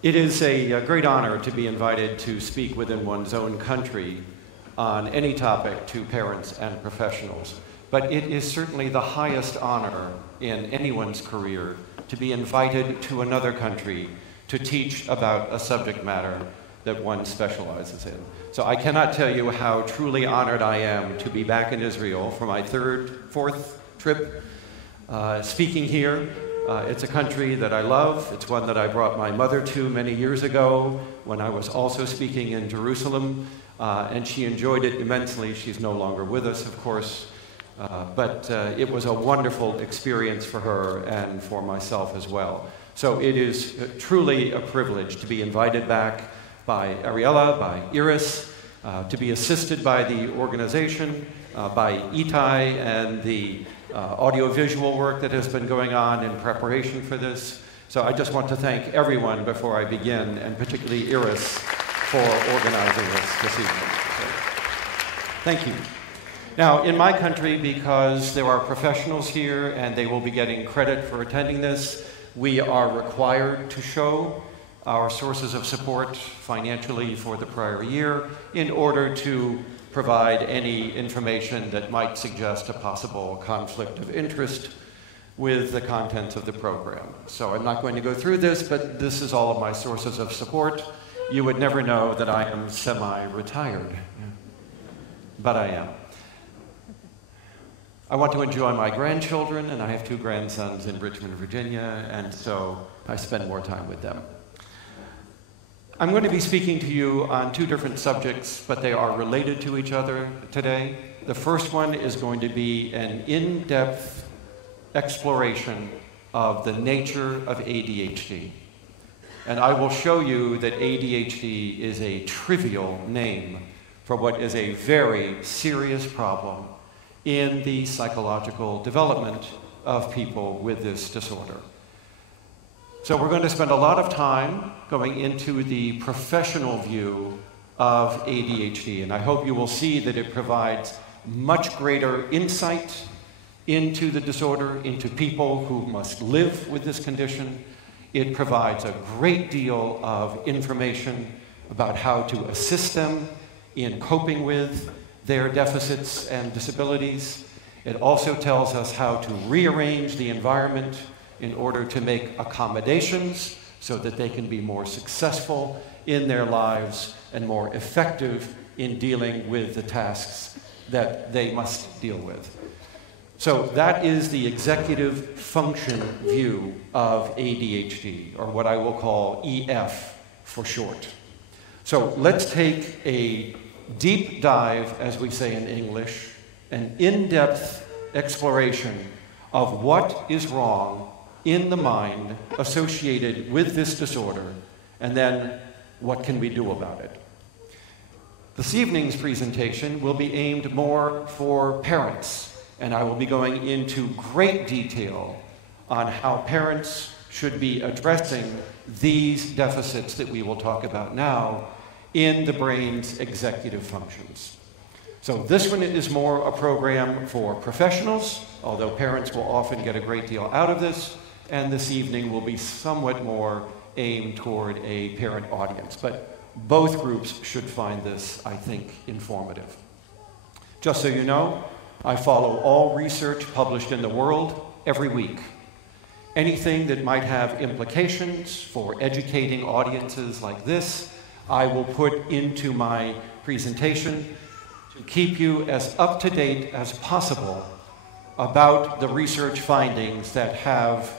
It is a great honor to be invited to speak within one's own country on any topic to parents and professionals. But it is certainly the highest honor in anyone's career to be invited to another country to teach about a subject matter that one specializes in. So I cannot tell you how truly honored I am to be back in Israel for my fourth trip speaking here. It's a country that I love. It's one that I brought my mother to many years ago when I was also speaking in Jerusalem, and she enjoyed it immensely. She's no longer with us, of course, but it was a wonderful experience for her and for myself as well. So it is truly a privilege to be invited back by Ariella, by Iris, to be assisted by the organization, by Itai and the audiovisual work that has been going on in preparation for this. So I just want to thank everyone before I begin, and particularly Iris for organizing this evening. So, thank you. Now, in my country, because there are professionals here and they will be getting credit for attending this, we are required to show our sources of support financially for the prior year in order to provide any information that might suggest a possible conflict of interest with the contents of the program. So I'm not going to go through this, but this is all of my sources of support. You would never know that I am semi-retired, but I am. I want to enjoy my grandchildren, and I have 2 grandsons in Richmond, Virginia, and so I spend more time with them. I'm going to be speaking to you on 2 different subjects, but they are related to each other today. The first one is going to be an in-depth exploration of the nature of ADHD. And I will show you that ADHD is a trivial name for what is a very serious problem in the psychological development of people with this disorder. So we're going to spend a lot of time going into the professional view of ADHD, and I hope you will see that it provides much greater insight into the disorder, into people who must live with this condition. It provides a great deal of information about how to assist them in coping with their deficits and disabilities. It also tells us how to rearrange the environment in order to make accommodations so that they can be more successful in their lives and more effective in dealing with the tasks that they must deal with. So that is the executive function view of ADHD, or what I will call EF for short. So let's take a deep dive, as we say in English, an in-depth exploration of what is wrong in the mind associated with this disorder, and then what can we do about it. This evening's presentation will be aimed more for parents, and I will be going into great detail on how parents should be addressing these deficits that we will talk about now in the brain's executive functions. So this one is more a program for professionals, although parents will often get a great deal out of this, and this evening will be somewhat more aimed toward a parent audience. But both groups should find this, I think, informative. Just so you know, I follow all research published in the world every week. Anything that might have implications for educating audiences like this, I will put into my presentation to keep you as up to date as possible about the research findings that have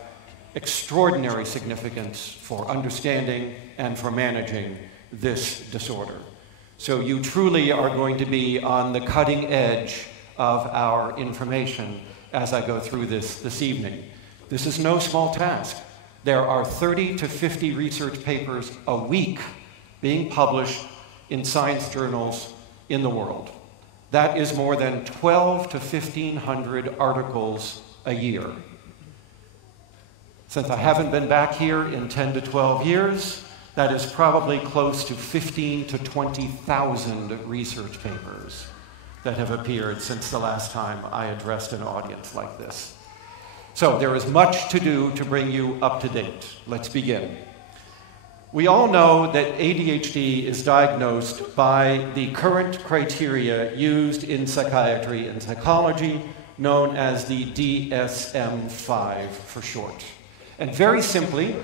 extraordinary significance for understanding and for managing this disorder. So you truly are going to be on the cutting edge of our information as I go through this evening. This is no small task. There are 30 to 50 research papers a week being published in science journals in the world. That is more than 12 to 1,500 articles a year. Since I haven't been back here in 10 to 12 years, that is probably close to 15 to 20,000 research papers that have appeared since the last time I addressed an audience like this. So there is much to do to bring you up to date. Let's begin. We all know that ADHD is diagnosed by the current criteria used in psychiatry and psychology, known as the DSM-5 for short. And very simply,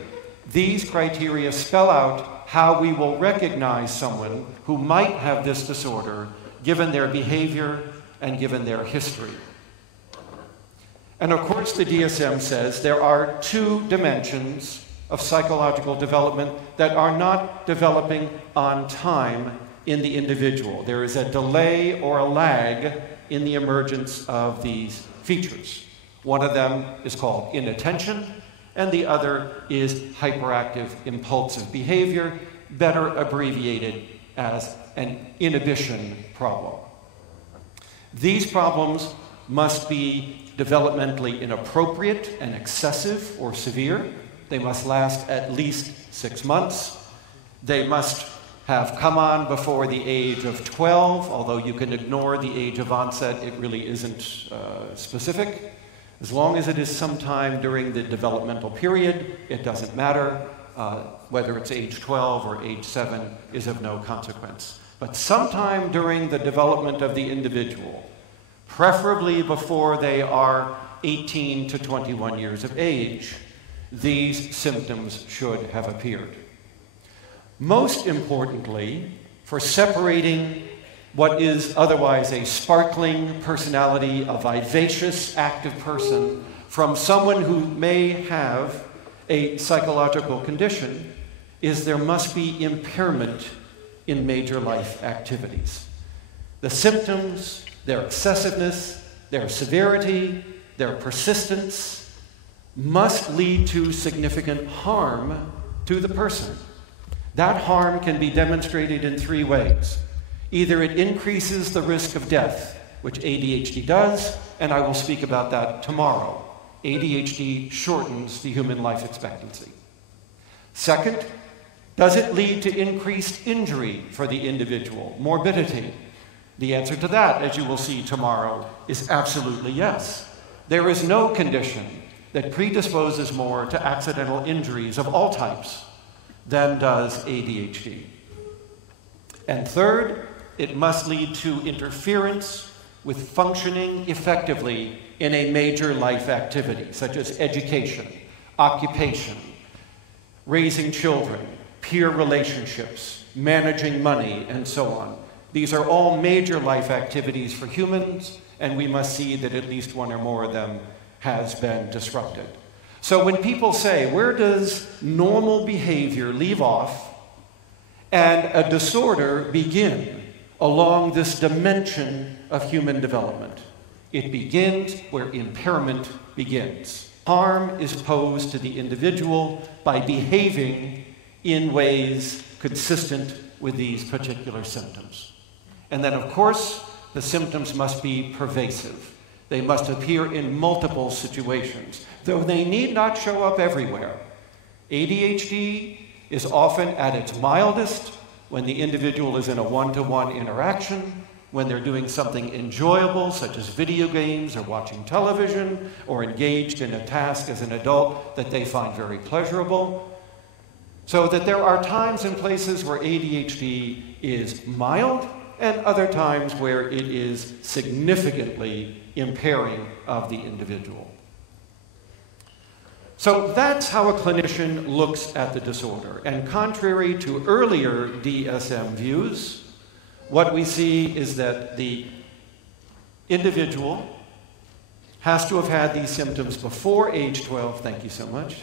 these criteria spell out how we will recognize someone who might have this disorder given their behavior and given their history. And of course, the DSM says there are two dimensions of psychological development that are not developing on time in the individual. There is a delay or a lag in the emergence of these features. One of them is called inattention, and the other is hyperactive impulsive behavior, better abbreviated as an inhibition problem. These problems must be developmentally inappropriate and excessive or severe. They must last at least 6 months. They must have come on before the age of 12, although you can ignore the age of onset, it really isn't specific. As long as it is sometime during the developmental period, it doesn't matter. Whether it's age 12 or age 7 is of no consequence. But sometime during the development of the individual, preferably before they are 18 to 21 years of age, these symptoms should have appeared. Most importantly, for separating what is otherwise a sparkling personality, a vivacious, active person, from someone who may have a psychological condition, is there must be impairment in major life activities. The symptoms, their excessiveness, their severity, their persistence, must lead to significant harm to the person. That harm can be demonstrated in 3 ways. Either it increases the risk of death, which ADHD does, and I will speak about that tomorrow. ADHD shortens the human life expectancy. Second, does it lead to increased injury for the individual, morbidity? The answer to that, as you will see tomorrow, is absolutely yes. There is no condition that predisposes more to accidental injuries of all types than does ADHD. And third, it must lead to interference with functioning effectively in a major life activity, such as education, occupation, raising children, peer relationships, managing money, and so on. These are all major life activities for humans, and we must see that at least one or more of them has been disrupted. So when people say, where does normal behavior leave off and a disorder begin along this dimension of human development? It begins where impairment begins. Harm is posed to the individual by behaving in ways consistent with these particular symptoms. And then, of course, the symptoms must be pervasive. They must appear in multiple situations, though they need not show up everywhere. ADHD is often at its mildest when the individual is in a one-to-one interaction, when they're doing something enjoyable, such as video games or watching television, or engaged in a task as an adult that they find very pleasurable. So that there are times and places where ADHD is mild, and other times where it is significantly impairing of the individual. So that's how a clinician looks at the disorder. And contrary to earlier DSM views, what we see is that the individual has to have had these symptoms before age 12, thank you so much,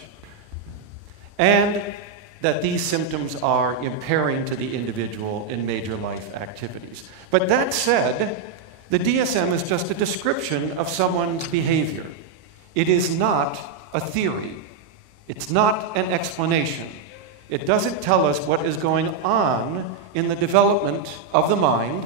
and that these symptoms are impairing to the individual in major life activities. But that said, the DSM is just a description of someone's behavior. It is not a theory. It's not an explanation. It doesn't tell us what is going on in the development of the mind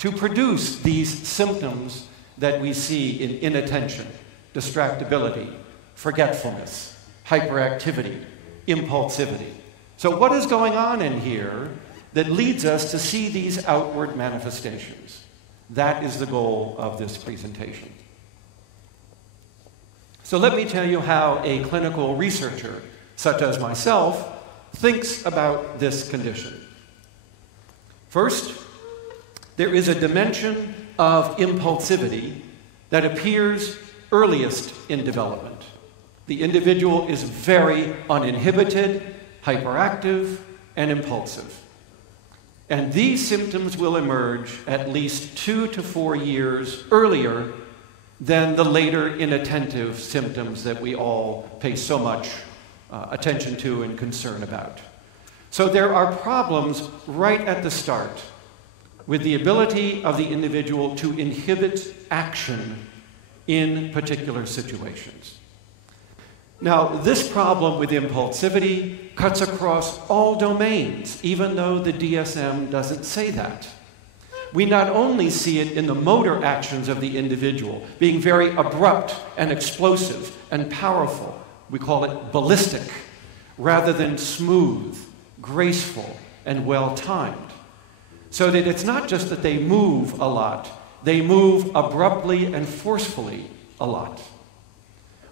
to produce these symptoms that we see in inattention, distractibility, forgetfulness, hyperactivity, impulsivity. So what is going on in here that leads us to see these outward manifestations? That is the goal of this presentation. So let me tell you how a clinical researcher, such as myself, thinks about this condition. First, there is a dimension of impulsivity that appears earliest in development. The individual is very uninhibited, hyperactive, and impulsive. And these symptoms will emerge at least 2 to 4 years earlier than the later inattentive symptoms that we all pay so much attention to and concern about. So there are problems right at the start with the ability of the individual to inhibit action in particular situations. Now, this problem with impulsivity cuts across all domains, even though the DSM doesn't say that. We not only see it in the motor actions of the individual, being very abrupt and explosive and powerful. We call it ballistic, rather than smooth, graceful, and well-timed. So that it's not just that they move a lot, they move abruptly and forcefully a lot.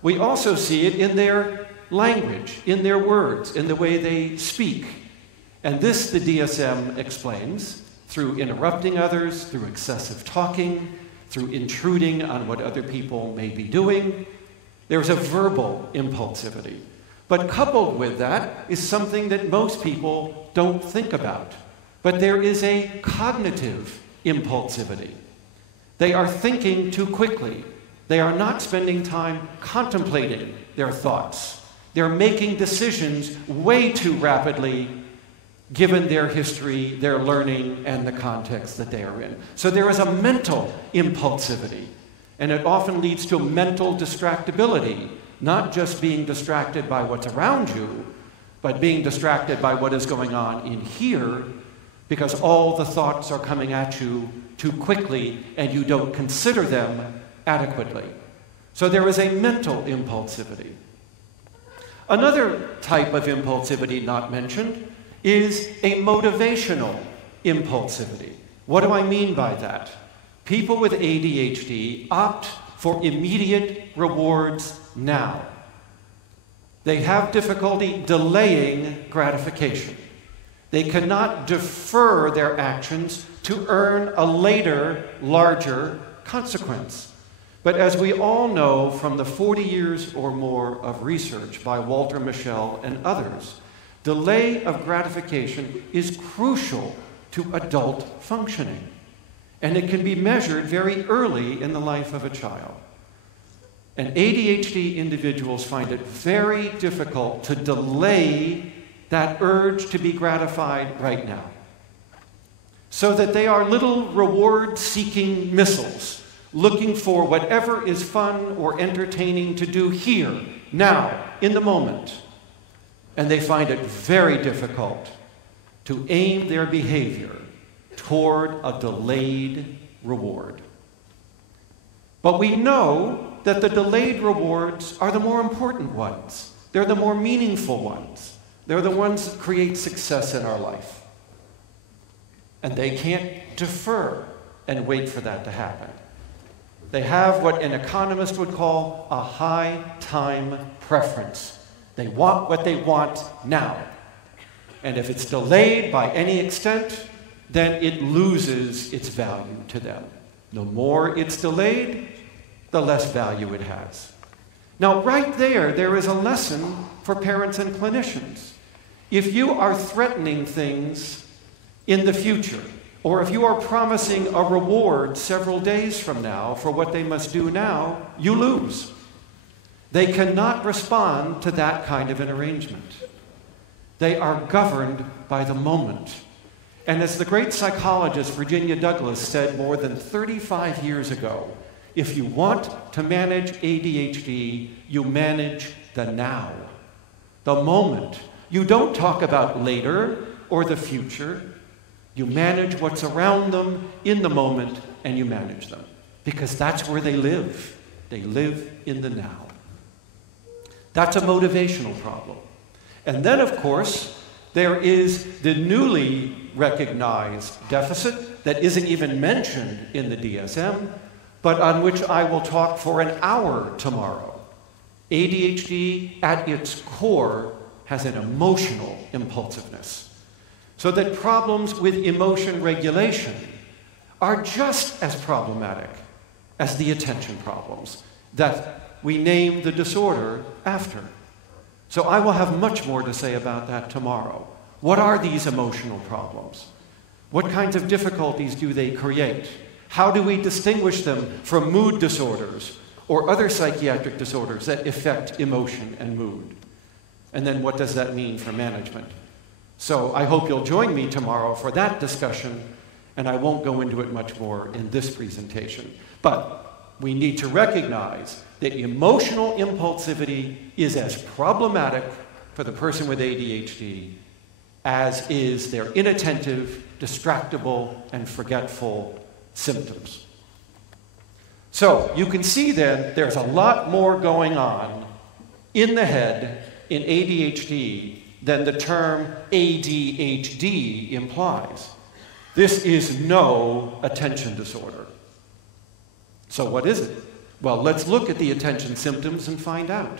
We also see it in their language, in their words, in the way they speak. And this, the DSM explains, through interrupting others, through excessive talking, through intruding on what other people may be doing. There's a verbal impulsivity. But coupled with that is something that most people don't think about. But there is a cognitive impulsivity. They are thinking too quickly. They are not spending time contemplating their thoughts. They're making decisions way too rapidly given their history, their learning, and the context that they are in. So there is a mental impulsivity, and it often leads to mental distractibility, not just being distracted by what's around you, but being distracted by what is going on in here, because all the thoughts are coming at you too quickly, and you don't consider them adequately. So there is a mental impulsivity. Another type of impulsivity not mentioned is a motivational impulsivity. What do I mean by that? People with ADHD opt for immediate rewards now. They have difficulty delaying gratification. They cannot defer their actions to earn a later, larger consequence. But as we all know from the 40 years or more of research by Walter Mischel and others, delay of gratification is crucial to adult functioning, and it can be measured very early in the life of a child. And ADHD individuals find it very difficult to delay that urge to be gratified right now, so that they are little reward-seeking missiles looking for whatever is fun or entertaining to do here, now, in the moment. And they find it very difficult to aim their behavior toward a delayed reward. But we know that the delayed rewards are the more important ones. They're the more meaningful ones. They're the ones that create success in our life. And they can't defer and wait for that to happen. They have what an economist would call a high time preference. They want what they want now. And if it's delayed by any extent, then it loses its value to them. The more it's delayed, the less value it has. Now, right there is a lesson for parents and clinicians. If you are threatening things in the future, or if you are promising a reward several days from now for what they must do now, you lose. They cannot respond to that kind of an arrangement. They are governed by the moment. And as the great psychologist Virginia Douglas said more than 35 years ago, if you want to manage ADHD, you manage the now, the moment. You don't talk about later or the future. You manage what's around them in the moment, and you manage them. Because that's where they live. They live in the now. That's a motivational problem. And then, of course, there is the newly recognized deficit that isn't even mentioned in the DSM, but on which I will talk for an hour tomorrow. ADHD, at its core, has an emotional impulsiveness. So that problems with emotion regulation are just as problematic as the attention problems that we name the disorder after. So I will have much more to say about that tomorrow. What are these emotional problems? What kinds of difficulties do they create? How do we distinguish them from mood disorders or other psychiatric disorders that affect emotion and mood? And then what does that mean for management? So I hope you'll join me tomorrow for that discussion, and I won't go into it much more in this presentation. But we need to recognize that emotional impulsivity is as problematic for the person with ADHD as is their inattentive, distractible, and forgetful symptoms. So you can see then there's a lot more going on in the head in ADHD than the term ADHD implies. This is no attention disorder. So what is it? Well, let's look at the attention symptoms and find out.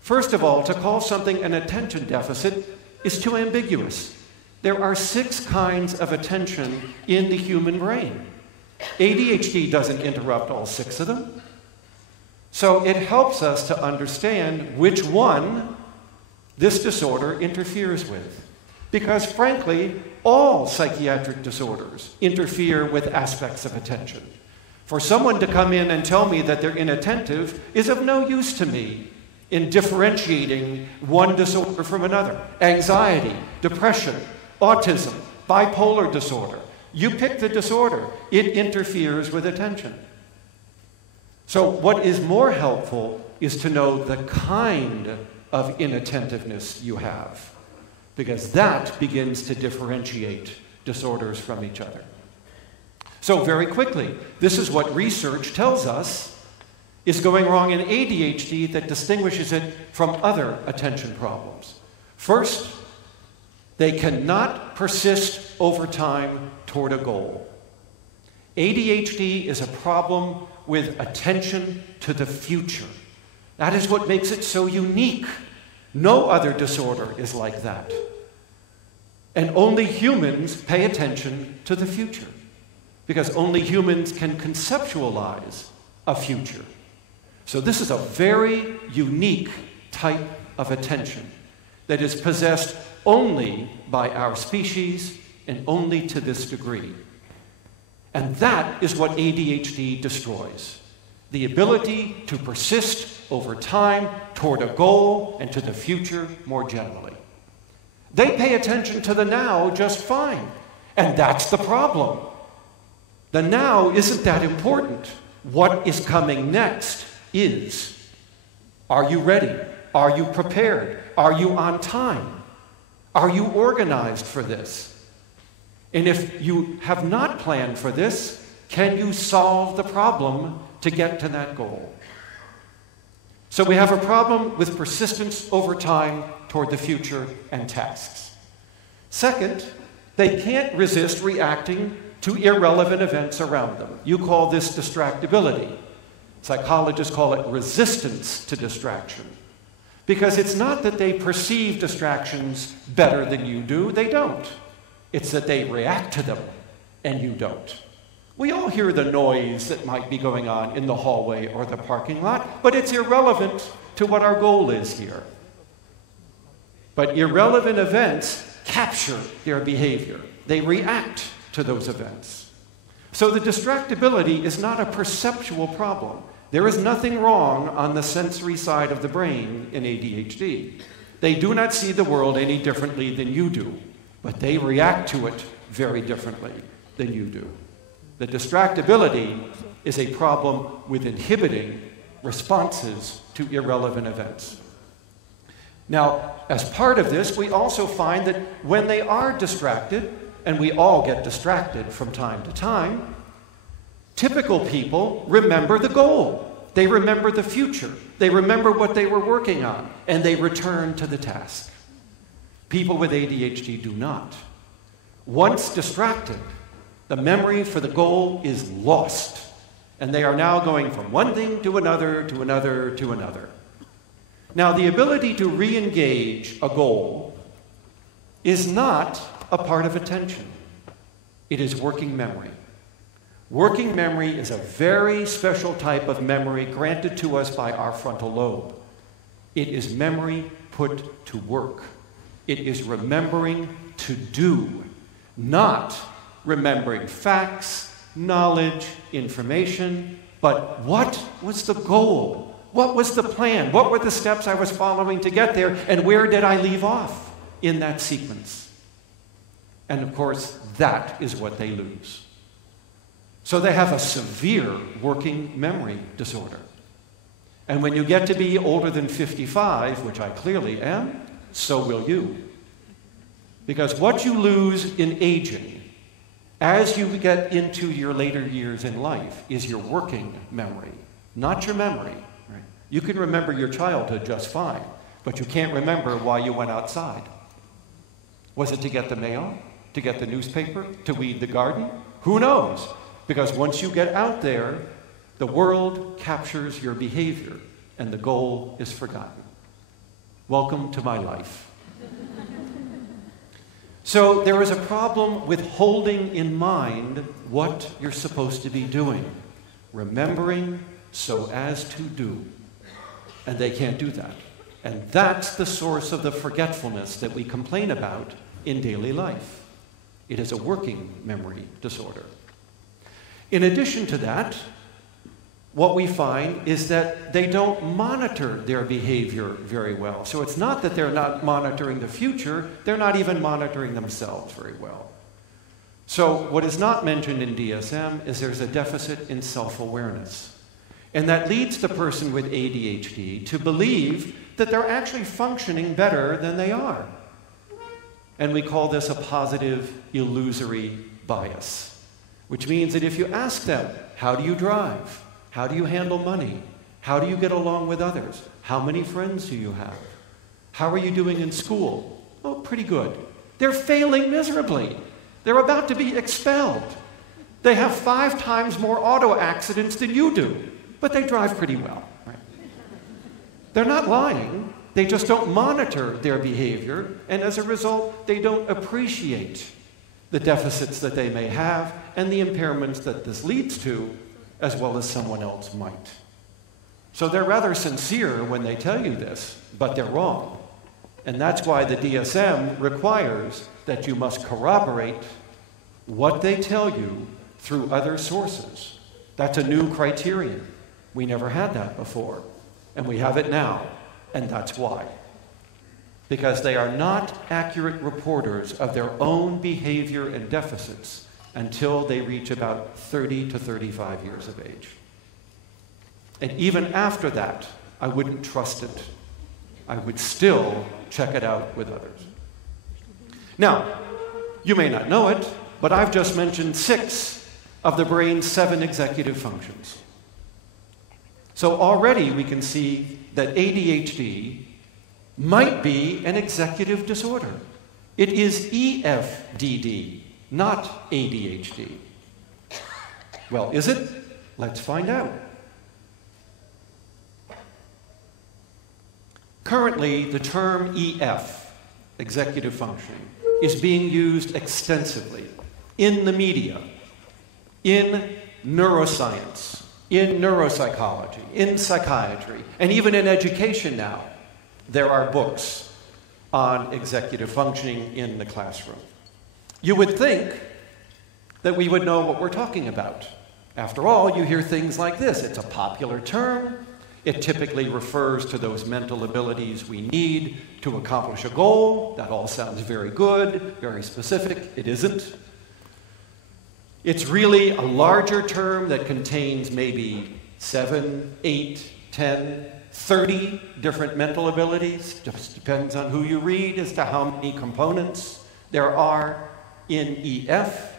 First of all, to call something an attention deficit is too ambiguous. There are 6 kinds of attention in the human brain. ADHD doesn't interrupt all 6 of them. So it helps us to understand which one this disorder interferes with. Because frankly, all psychiatric disorders interfere with aspects of attention. For someone to come in and tell me that they're inattentive is of no use to me in differentiating one disorder from another. Anxiety, depression, autism, bipolar disorder. You pick the disorder, it interferes with attention. So what is more helpful is to know the kind of inattentiveness you have, because that begins to differentiate disorders from each other. So very quickly, this is what research tells us is going wrong in ADHD that distinguishes it from other attention problems. First, they cannot persist over time toward a goal. ADHD is a problem with attention to the future. That is what makes it so unique. No other disorder is like that. And only humans pay attention to the future, because only humans can conceptualize a future. So this is a very unique type of attention that is possessed only by our species and only to this degree. And that is what ADHD destroys: the ability to persist over time toward a goal and to the future more generally. They pay attention to the now just fine, and that's the problem. The now isn't that important. What is coming next is. Are you ready? Are you prepared? Are you on time? Are you organized for this? And if you have not planned for this, can you solve the problem to get to that goal? So we have a problem with persistence over time toward the future and tasks. Second, they can't resist reacting to irrelevant events around them. You call this distractibility. Psychologists call it resistance to distraction. Because it's not that they perceive distractions better than you do. They don't. It's that they react to them, and you don't. We all hear the noise that might be going on in the hallway or the parking lot, but it's irrelevant to what our goal is here. But irrelevant events capture their behavior. They react to those events. So the distractibility is not a perceptual problem. There is nothing wrong on the sensory side of the brain in ADHD. They do not see the world any differently than you do, but they react to it very differently than you do. The distractibility is a problem with inhibiting responses to irrelevant events. Now, as part of this, we also find that when they are distracted, and we all get distracted from time to time, typical people remember the goal. They remember the future. They remember what they were working on, and they return to the task. People with ADHD do not. Once distracted, the memory for the goal is lost, and they are now going from one thing to another, to another, to another. Now, the ability to re-engage a goal is not a part of attention. It is working memory. Working memory is a very special type of memory granted to us by our frontal lobe. It is memory put to work. It is remembering to do, not remembering facts, knowledge, information, but what was the goal? What was the plan? What were the steps I was following to get there? And where did I leave off in that sequence? And of course, that is what they lose. So they have a severe working memory disorder. And when you get to be older than 55, which I clearly am, so will you. Because what you lose in aging, as you get into your later years in life, is your working memory, not your memory. Right? You can remember your childhood just fine, but you can't remember why you went outside. Was it to get the mail? To get the newspaper? To weed the garden? Who knows? Because once you get out there, the world captures your behavior, and the goal is forgotten. Welcome to my life. So there is a problem with holding in mind what you're supposed to be doing, remembering so as to do. And they can't do that. And that's the source of the forgetfulness that we complain about in daily life. It is a working memory disorder. In addition to that, what we find is that they don't monitor their behavior very well. So it's not that they're not monitoring the future, they're not even monitoring themselves very well. So what is not mentioned in DSM is there's a deficit in self-awareness. And that leads the person with ADHD to believe that they're actually functioning better than they are. And we call this a positive illusory bias, which means that if you ask them, how do you drive? How do you handle money? How do you get along with others? How many friends do you have? How are you doing in school? Oh, pretty good. They're failing miserably. They're about to be expelled. They have 5 times more auto accidents than you do, but they drive pretty well. Right? They're not lying. They just don't monitor their behavior, and as a result, they don't appreciate the deficits that they may have and the impairments that this leads to, as well as someone else might. So they're rather sincere when they tell you this, but they're wrong. And that's why the DSM requires that you must corroborate what they tell you through other sources. That's a new criterion. We never had that before, and we have it now, and that's why. Because they are not accurate reporters of their own behavior and deficits until they reach about 30 to 35 years of age. And even after that, I wouldn't trust it. I would still check it out with others. Now, you may not know it, but I've just mentioned 6 of the brain's 7 executive functions. So already we can see that ADHD might be an executive disorder. It is EFDD, not ADHD. Well, is it? Let's find out. Currently, the term EF, executive functioning, is being used extensively in the media, in neuroscience, in neuropsychology, in psychiatry, and even in education now. There are books on executive functioning in the classroom. You would think that we would know what we're talking about. After all, you hear things like this. It's a popular term. It typically refers to those mental abilities we need to accomplish a goal. That all sounds very good, very specific. It isn't. It's really a larger term that contains maybe 7, 8, 10, 30 different mental abilities. Just depends on who you read as to how many components there are in EF.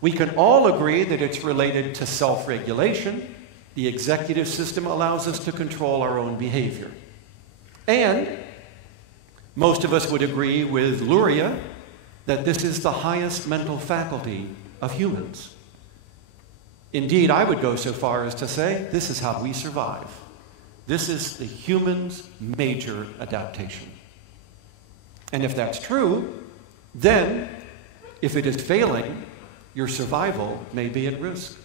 We can all agree that it's related to self-regulation. The executive system allows us to control our own behavior. And most of us would agree with Luria that this is the highest mental faculty of humans. Indeed, I would go so far as to say this is how we survive. This is the human's major adaptation. And if that's true, then, if it is failing, your survival may be at risk.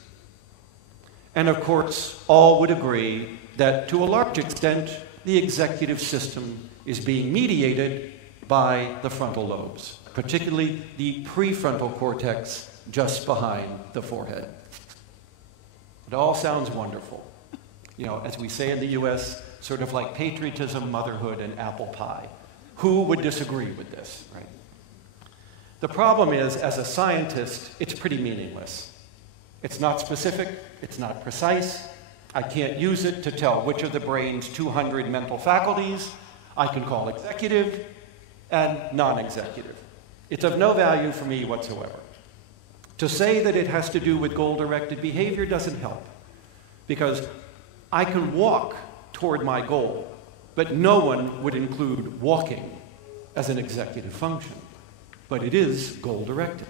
And of course, all would agree that to a large extent, the executive system is being mediated by the frontal lobes, particularly the prefrontal cortex just behind the forehead. It all sounds wonderful. You know, as we say in the US, sort of like patriotism, motherhood, and apple pie. Who would disagree with this, right? The problem is, as a scientist, it's pretty meaningless. It's not specific, it's not precise. I can't use it to tell which of the brain's 200 mental faculties I can call executive and non-executive. It's of no value for me whatsoever. To say that it has to do with goal-directed behavior doesn't help, because I can walk toward my goal, but no one would include walking as an executive function. But it is goal-directed,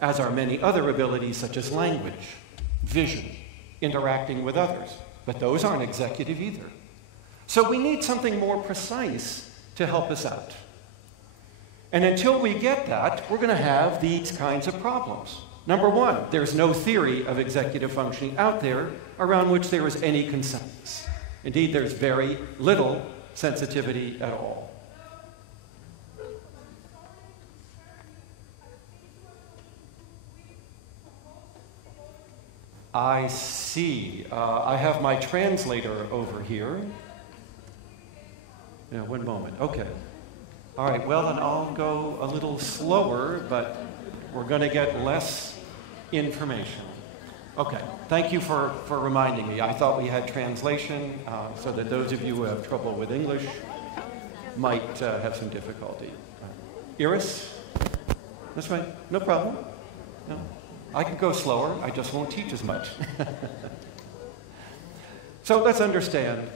as are many other abilities such as language, vision, interacting with others. But those aren't executive either. So we need something more precise to help us out. And until we get that, we're going to have these kinds of problems. Number one, there's no theory of executive functioning out there around which there is any consensus. Indeed, there's very little sensitivity at all. I see. I have my translator over here. Yeah, one moment. Okay. All right, well, then I'll go a little slower, but we're going to get less information. Okay, thank you for reminding me. I thought we had translation, so that those of you who have trouble with English might have some difficulty. Iris? This way? No problem. No. I could go slower, I just won't teach as much. So let's understand,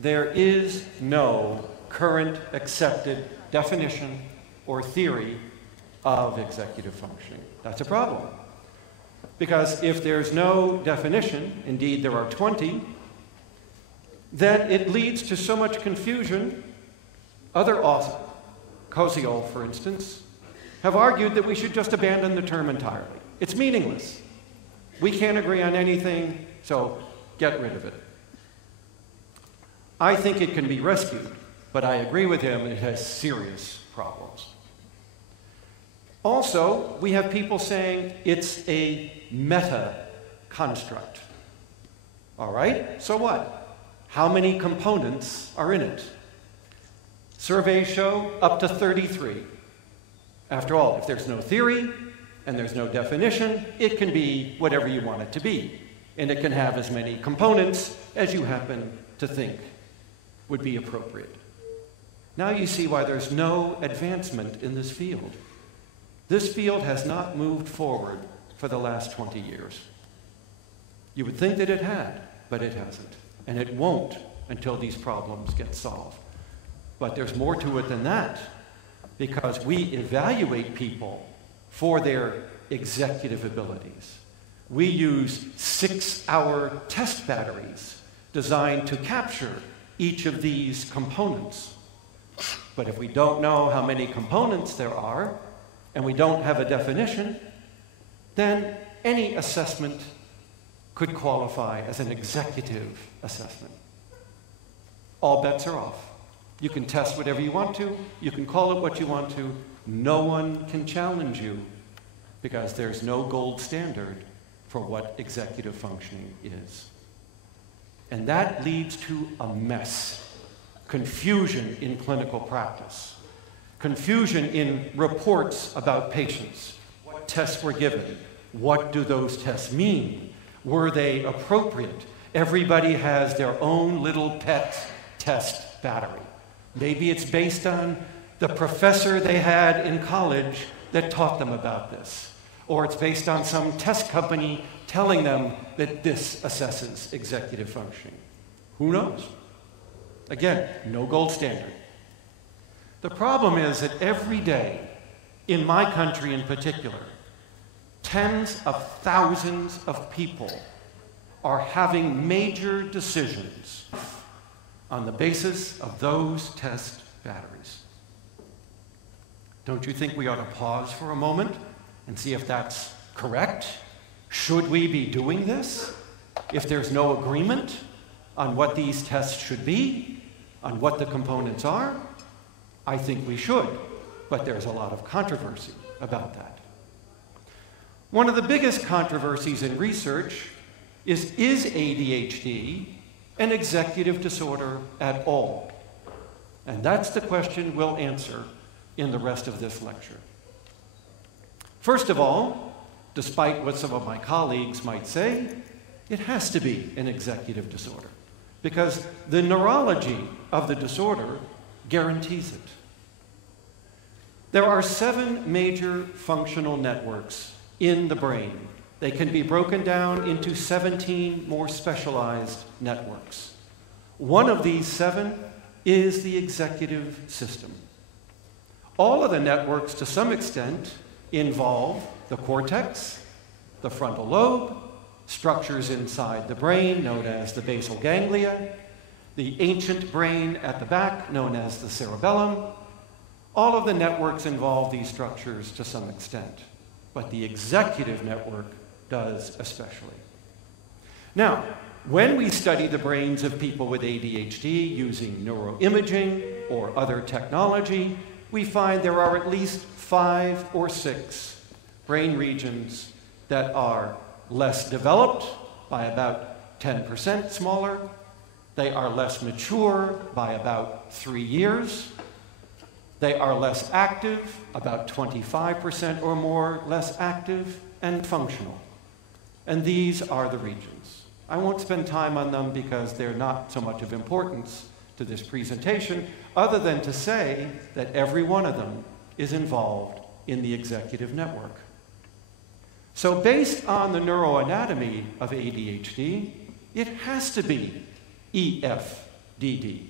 there is no current accepted definition or theory of executive functioning. That's a problem. Because if there's no definition, indeed there are 20, then it leads to so much confusion. Other authors, Koziol, for instance, have argued that we should just abandon the term entirely. It's meaningless. We can't agree on anything, so get rid of it. I think it can be rescued, but I agree with him, it has serious problems. Also, we have people saying it's a meta-construct. All right, so what? How many components are in it? Surveys show up to 33. After all, if there's no theory and there's no definition, it can be whatever you want it to be. And it can have as many components as you happen to think would be appropriate. Now you see why there's no advancement in this field. This field has not moved forward for the last 20 years. You would think that it had, but it hasn't. And it won't until these problems get solved. But there's more to it than that, because we evaluate people for their executive abilities. We use 6-hour test batteries designed to capture each of these components. But if we don't know how many components there are, and we don't have a definition, then any assessment could qualify as an executive assessment. All bets are off. You can test whatever you want to, you can call it what you want to, no one can challenge you, because there's no gold standard for what executive functioning is. And that leads to a mess. Confusion in clinical practice. Confusion in reports about patients. What tests were given? What do those tests mean? Were they appropriate? Everybody has their own little pet test battery. Maybe it's based on the professor they had in college that taught them about this. Or it's based on some test company telling them that this assesses executive functioning. Who knows? Again, no gold standard. The problem is that every day, in my country in particular, tens of thousands of people are having major decisions on the basis of those test batteries. Don't you think we ought to pause for a moment and see if that's correct? Should we be doing this? If there's no agreement on what these tests should be, on what the components are, I think we should, but there's a lot of controversy about that. One of the biggest controversies in research is ADHD an executive disorder at all? And that's the question we'll answer in the rest of this lecture. First of all, despite what some of my colleagues might say, it has to be an executive disorder because the neurology of the disorder guarantees it. There are 7 major functional networks in the brain. They can be broken down into 17 more specialized networks. One of these 7 is the executive system. All of the networks, to some extent, involve the cortex, the frontal lobe, structures inside the brain known as the basal ganglia, the ancient brain at the back known as the cerebellum. All of the networks involve these structures to some extent, but the executive network does especially. Now, when we study the brains of people with ADHD using neuroimaging or other technology, we find there are at least 5 or 6 brain regions that are less developed by about 10% smaller. They are less mature by about 3 years. They are less active, about 25% or more less active, and functional. And these are the regions. I won't spend time on them because they're not so much of importance to this presentation, other than to say that every one of them is involved in the executive network. So based on the neuroanatomy of ADHD, it has to be EFDD.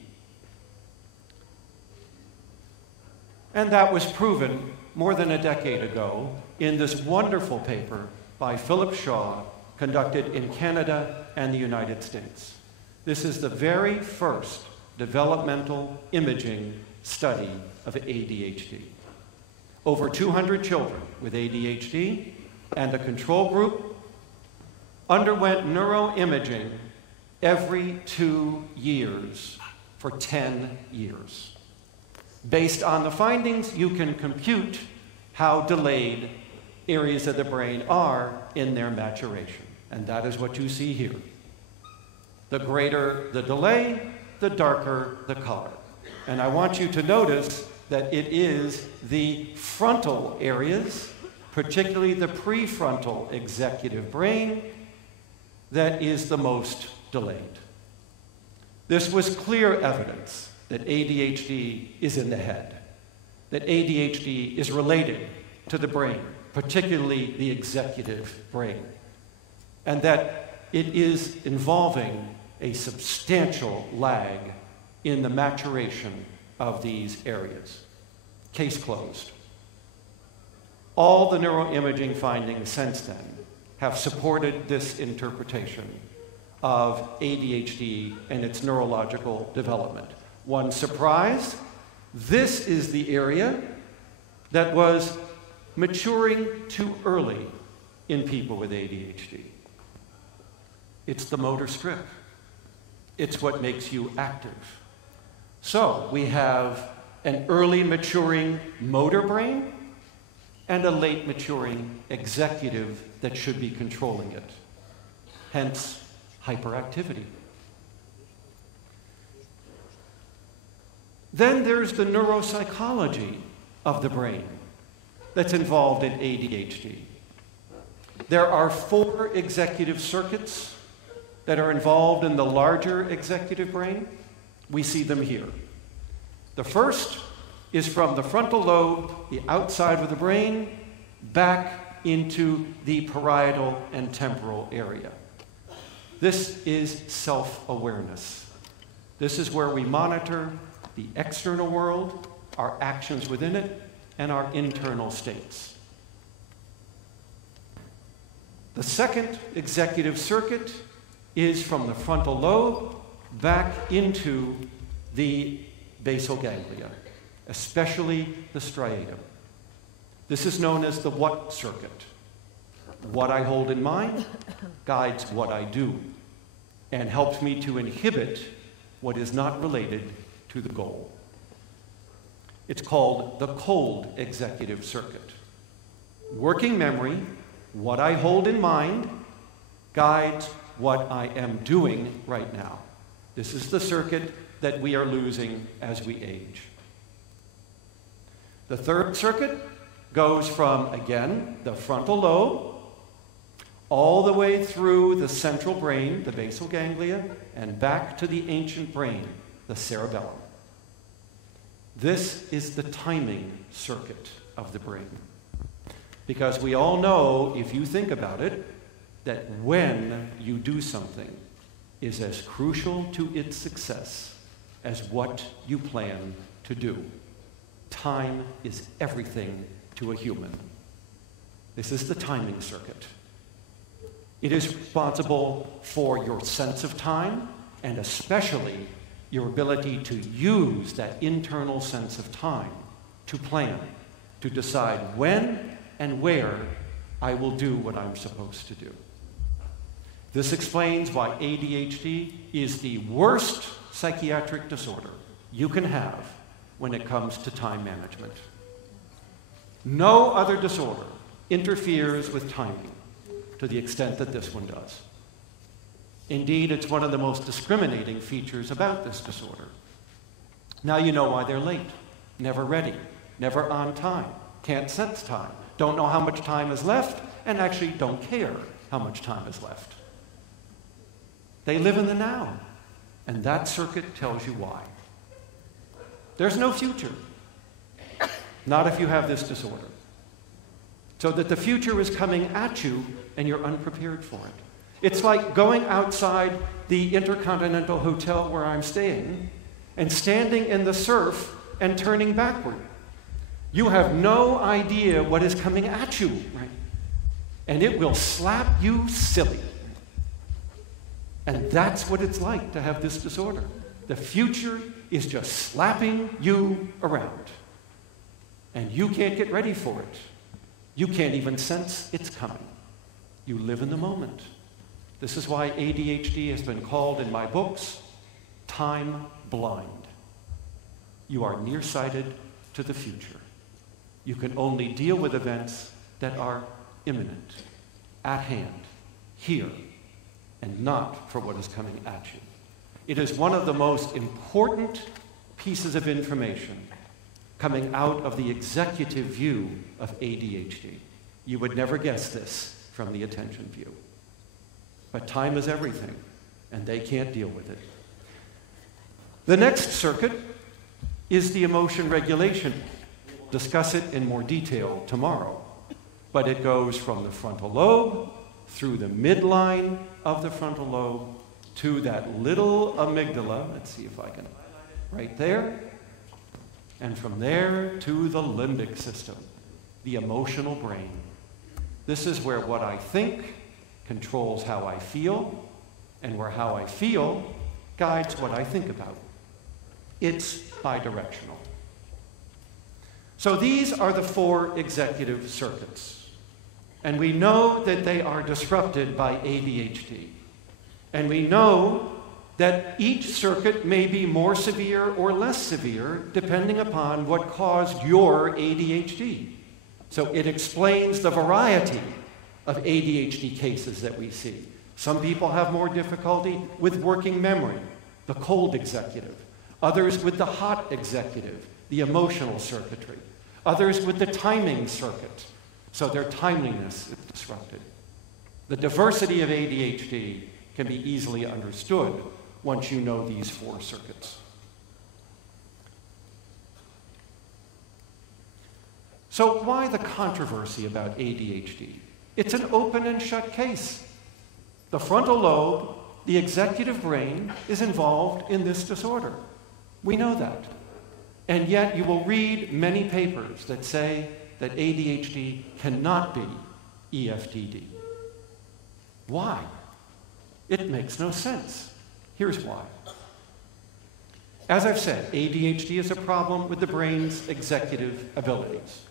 And that was proven more than a decade ago in this wonderful paper by Philip Shaw, conducted in Canada and the United States. This is the very first developmental imaging study of ADHD. Over 200 children with ADHD and a control group underwent neuroimaging every 2 years for 10 years. Based on the findings, you can compute how delayed areas of the brain are in their maturation. And that is what you see here. The greater the delay, the darker the color. And I want you to notice that it is the frontal areas, particularly the prefrontal executive brain, that is the most delayed. This was clear evidence that ADHD is in the head, that ADHD is related to the brain, particularly the executive brain, and that it is involving a substantial lag in the maturation of these areas. Case closed. All the neuroimaging findings since then have supported this interpretation of ADHD and its neurological development. One surprise, this is the area that was maturing too early in people with ADHD. It's the motor strip. It's what makes you active. So we have an early maturing motor brain and a late maturing executive that should be controlling it. Hence, hyperactivity. Then there's the neuropsychology of the brain that's involved in ADHD. There are 4 executive circuits that are involved in the larger executive brain. We see them here. The first is from the frontal lobe, the outside of the brain, back into the parietal and temporal area. This is self-awareness. This is where we monitor the external world, our actions within it, and our internal states. The second executive circuit is from the frontal lobe back into the basal ganglia, especially the striatum. This is known as the what circuit. What I hold in mind guides what I do and helps me to inhibit what is not related to the goal. It's called the cold executive circuit. Working memory, what I hold in mind, guides what I am doing right now. This is the circuit that we are losing as we age. The third circuit goes from, again, the frontal lobe, all the way through the central brain, the basal ganglia, and back to the ancient brain, the cerebellum. This is the timing circuit of the brain. Because we all know, if you think about it, that when you do something is as crucial to its success as what you plan to do. Time is everything to a human. This is the timing circuit. It is responsible for your sense of time, and especially your ability to use that internal sense of time to plan, to decide when and where I will do what I'm supposed to do. This explains why ADHD is the worst psychiatric disorder you can have when it comes to time management. No other disorder interferes with timing to the extent that this one does. Indeed, it's one of the most discriminating features about this disorder. Now you know why they're late, never ready, never on time, can't sense time, don't know how much time is left, and actually don't care how much time is left. They live in the now, and that circuit tells you why. There's no future, not if you have this disorder. So that the future is coming at you and you're unprepared for it. It's like going outside the Intercontinental Hotel where I'm staying and standing in the surf and turning backward. You have no idea what is coming at you, right? And it will slap you silly. And that's what it's like to have this disorder. The future is just slapping you around. And you can't get ready for it. You can't even sense it's coming. You live in the moment. This is why ADHD has been called in my books time blind. You are nearsighted to the future. You can only deal with events that are imminent, at hand, here, and not for what is coming at you. It is one of the most important pieces of information coming out of the executive view of ADHD. You would never guess this from the attention view. But time is everything, and they can't deal with it. The next circuit is the emotion regulation. We'll discuss it in more detail tomorrow. But it goes from the frontal lobe, through the midline of the frontal lobe, to that little amygdala. Let's see if I can, right there. And from there to the limbic system, the emotional brain. This is where what I think controls how I feel, and where how I feel guides what I think about. It's bidirectional. So these are the 4 executive circuits. And we know that they are disrupted by ADHD. And we know that each circuit may be more severe or less severe depending upon what caused your ADHD. So it explains the variety of ADHD cases that we see. Some people have more difficulty with working memory, the cold executive. Others with the hot executive, the emotional circuitry. Others with the timing circuit, so their timeliness is disrupted. The diversity of ADHD can be easily understood once you know these 4 circuits. So why the controversy about ADHD? It's an open and shut case. The frontal lobe, the executive brain, is involved in this disorder. We know that. And yet you will read many papers that say that ADHD cannot be EFTD. Why? It makes no sense. Here's why. As I've said, ADHD is a problem with the brain's executive abilities.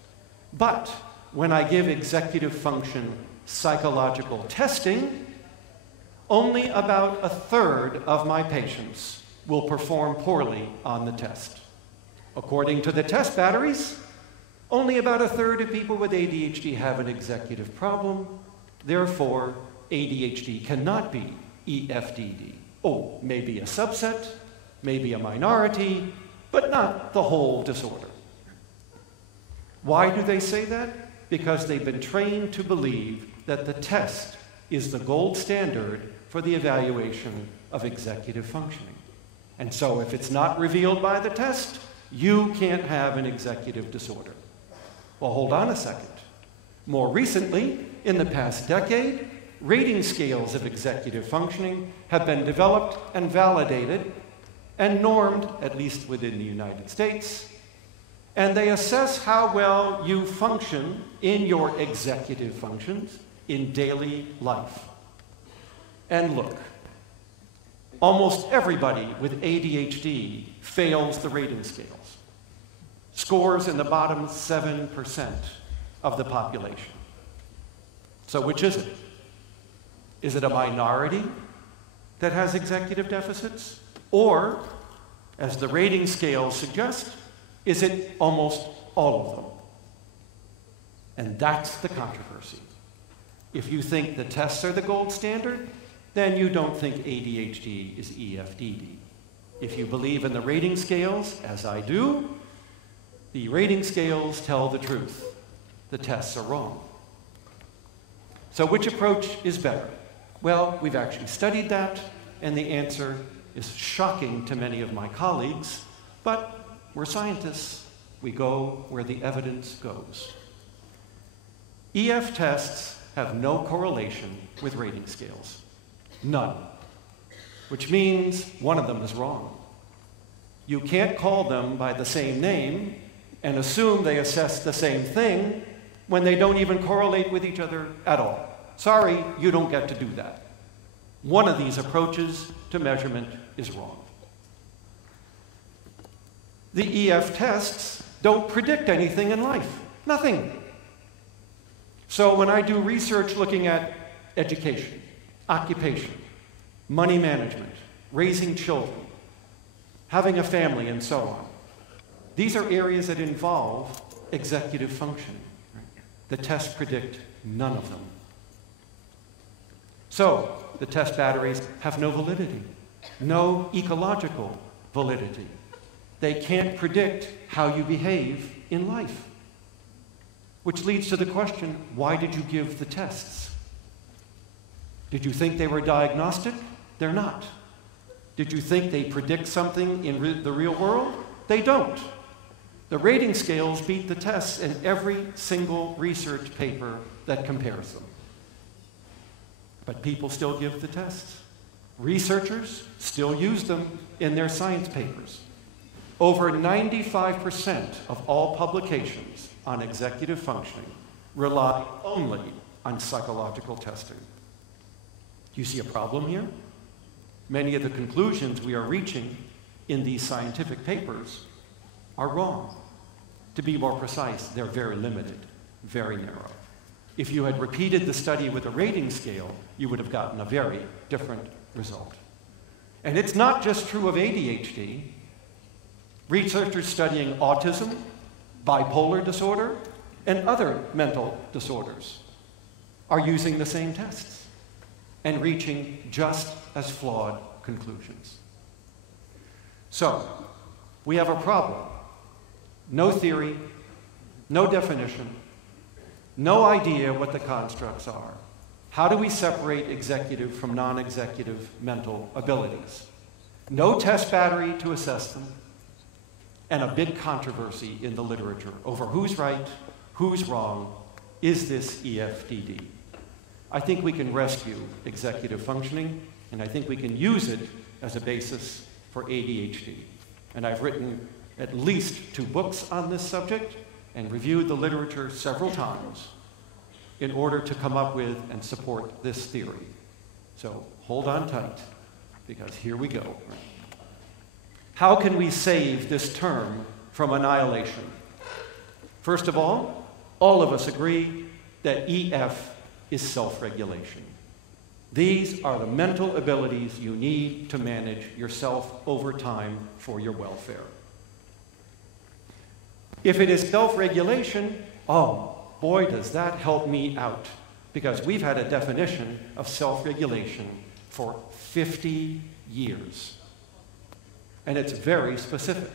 But when I give executive function psychological testing, only about a third of my patients will perform poorly on the test. According to the test batteries, only about a third of people with ADHD have an executive problem. Therefore, ADHD cannot be EFDD. Oh, maybe a subset, maybe a minority, but not the whole disorder. Why do they say that? Because they've been trained to believe that the test is the gold standard for the evaluation of executive functioning. And so if it's not revealed by the test, you can't have an executive disorder. Well, hold on a second. More recently, in the past decade, rating scales of executive functioning have been developed and validated and normed, at least within the United States, and they assess how well you function in your executive functions in daily life. And look, almost everybody with ADHD fails the rating scales. Scores in the bottom 7% of the population. So which is it? Is it a minority that has executive deficits? Or, as the rating scales suggest, is it almost all of them? And that's the controversy. If you think the tests are the gold standard, then you don't think ADHD is EFDD. If you believe in the rating scales, as I do, the rating scales tell the truth. The tests are wrong. So which approach is better? Well, we've actually studied that, and the answer is shocking to many of my colleagues, but we're scientists. We go where the evidence goes. EF tests have no correlation with rating scales. None. Which means one of them is wrong. You can't call them by the same name and assume they assess the same thing when they don't even correlate with each other at all. Sorry, you don't get to do that. One of these approaches to measurement is wrong. The EF tests don't predict anything in life. Nothing. So when I do research looking at education, occupation, money management, raising children, having a family, and so on, these are areas that involve executive function. The tests predict none of them. So the test batteries have no validity, no ecological validity. They can't predict how you behave in life. Which leads to the question, why did you give the tests? Did you think they were diagnostic? They're not. Did you think they predict something in the real world? They don't. The rating scales beat the tests in every single research paper that compares them. But people still give the tests. Researchers still use them in their science papers. Over 95% of all publications on executive functioning rely only on psychological testing. Do you see a problem here? Many of the conclusions we are reaching in these scientific papers are wrong. To be more precise, they're very limited, very narrow. If you had repeated the study with a rating scale, you would have gotten a very different result. And it's not just true of ADHD. Researchers studying autism, bipolar disorder, and other mental disorders are using the same tests and reaching just as flawed conclusions. So, we have a problem. No theory, no definition, no idea what the constructs are. How do we separate executive from non-executive mental abilities? No test battery to assess them, and a big controversy in the literature over who's right, who's wrong, is this EFDD? I think we can rescue executive functioning, and I think we can use it as a basis for ADHD. And I've written at least 2 books on this subject and reviewed the literature several times in order to come up with and support this theory. So hold on tight. because here we go. How can we save this term from annihilation? First of all of us agree that EF is self-regulation. These are the mental abilities you need to manage yourself over time for your welfare. If it is self-regulation, oh boy, does that help me out, because we've had a definition of self-regulation for 50 years. And it's very specific.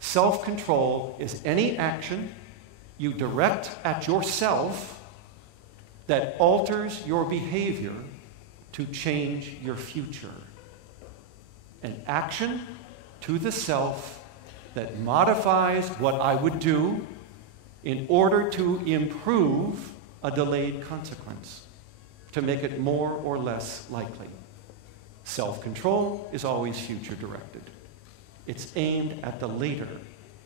Self-control is any action you direct at yourself that alters your behavior to change your future. An action to the self that modifies what I would do in order to improve a delayed consequence, to make it more or less likely. Self-control is always future-directed. It's aimed at the later,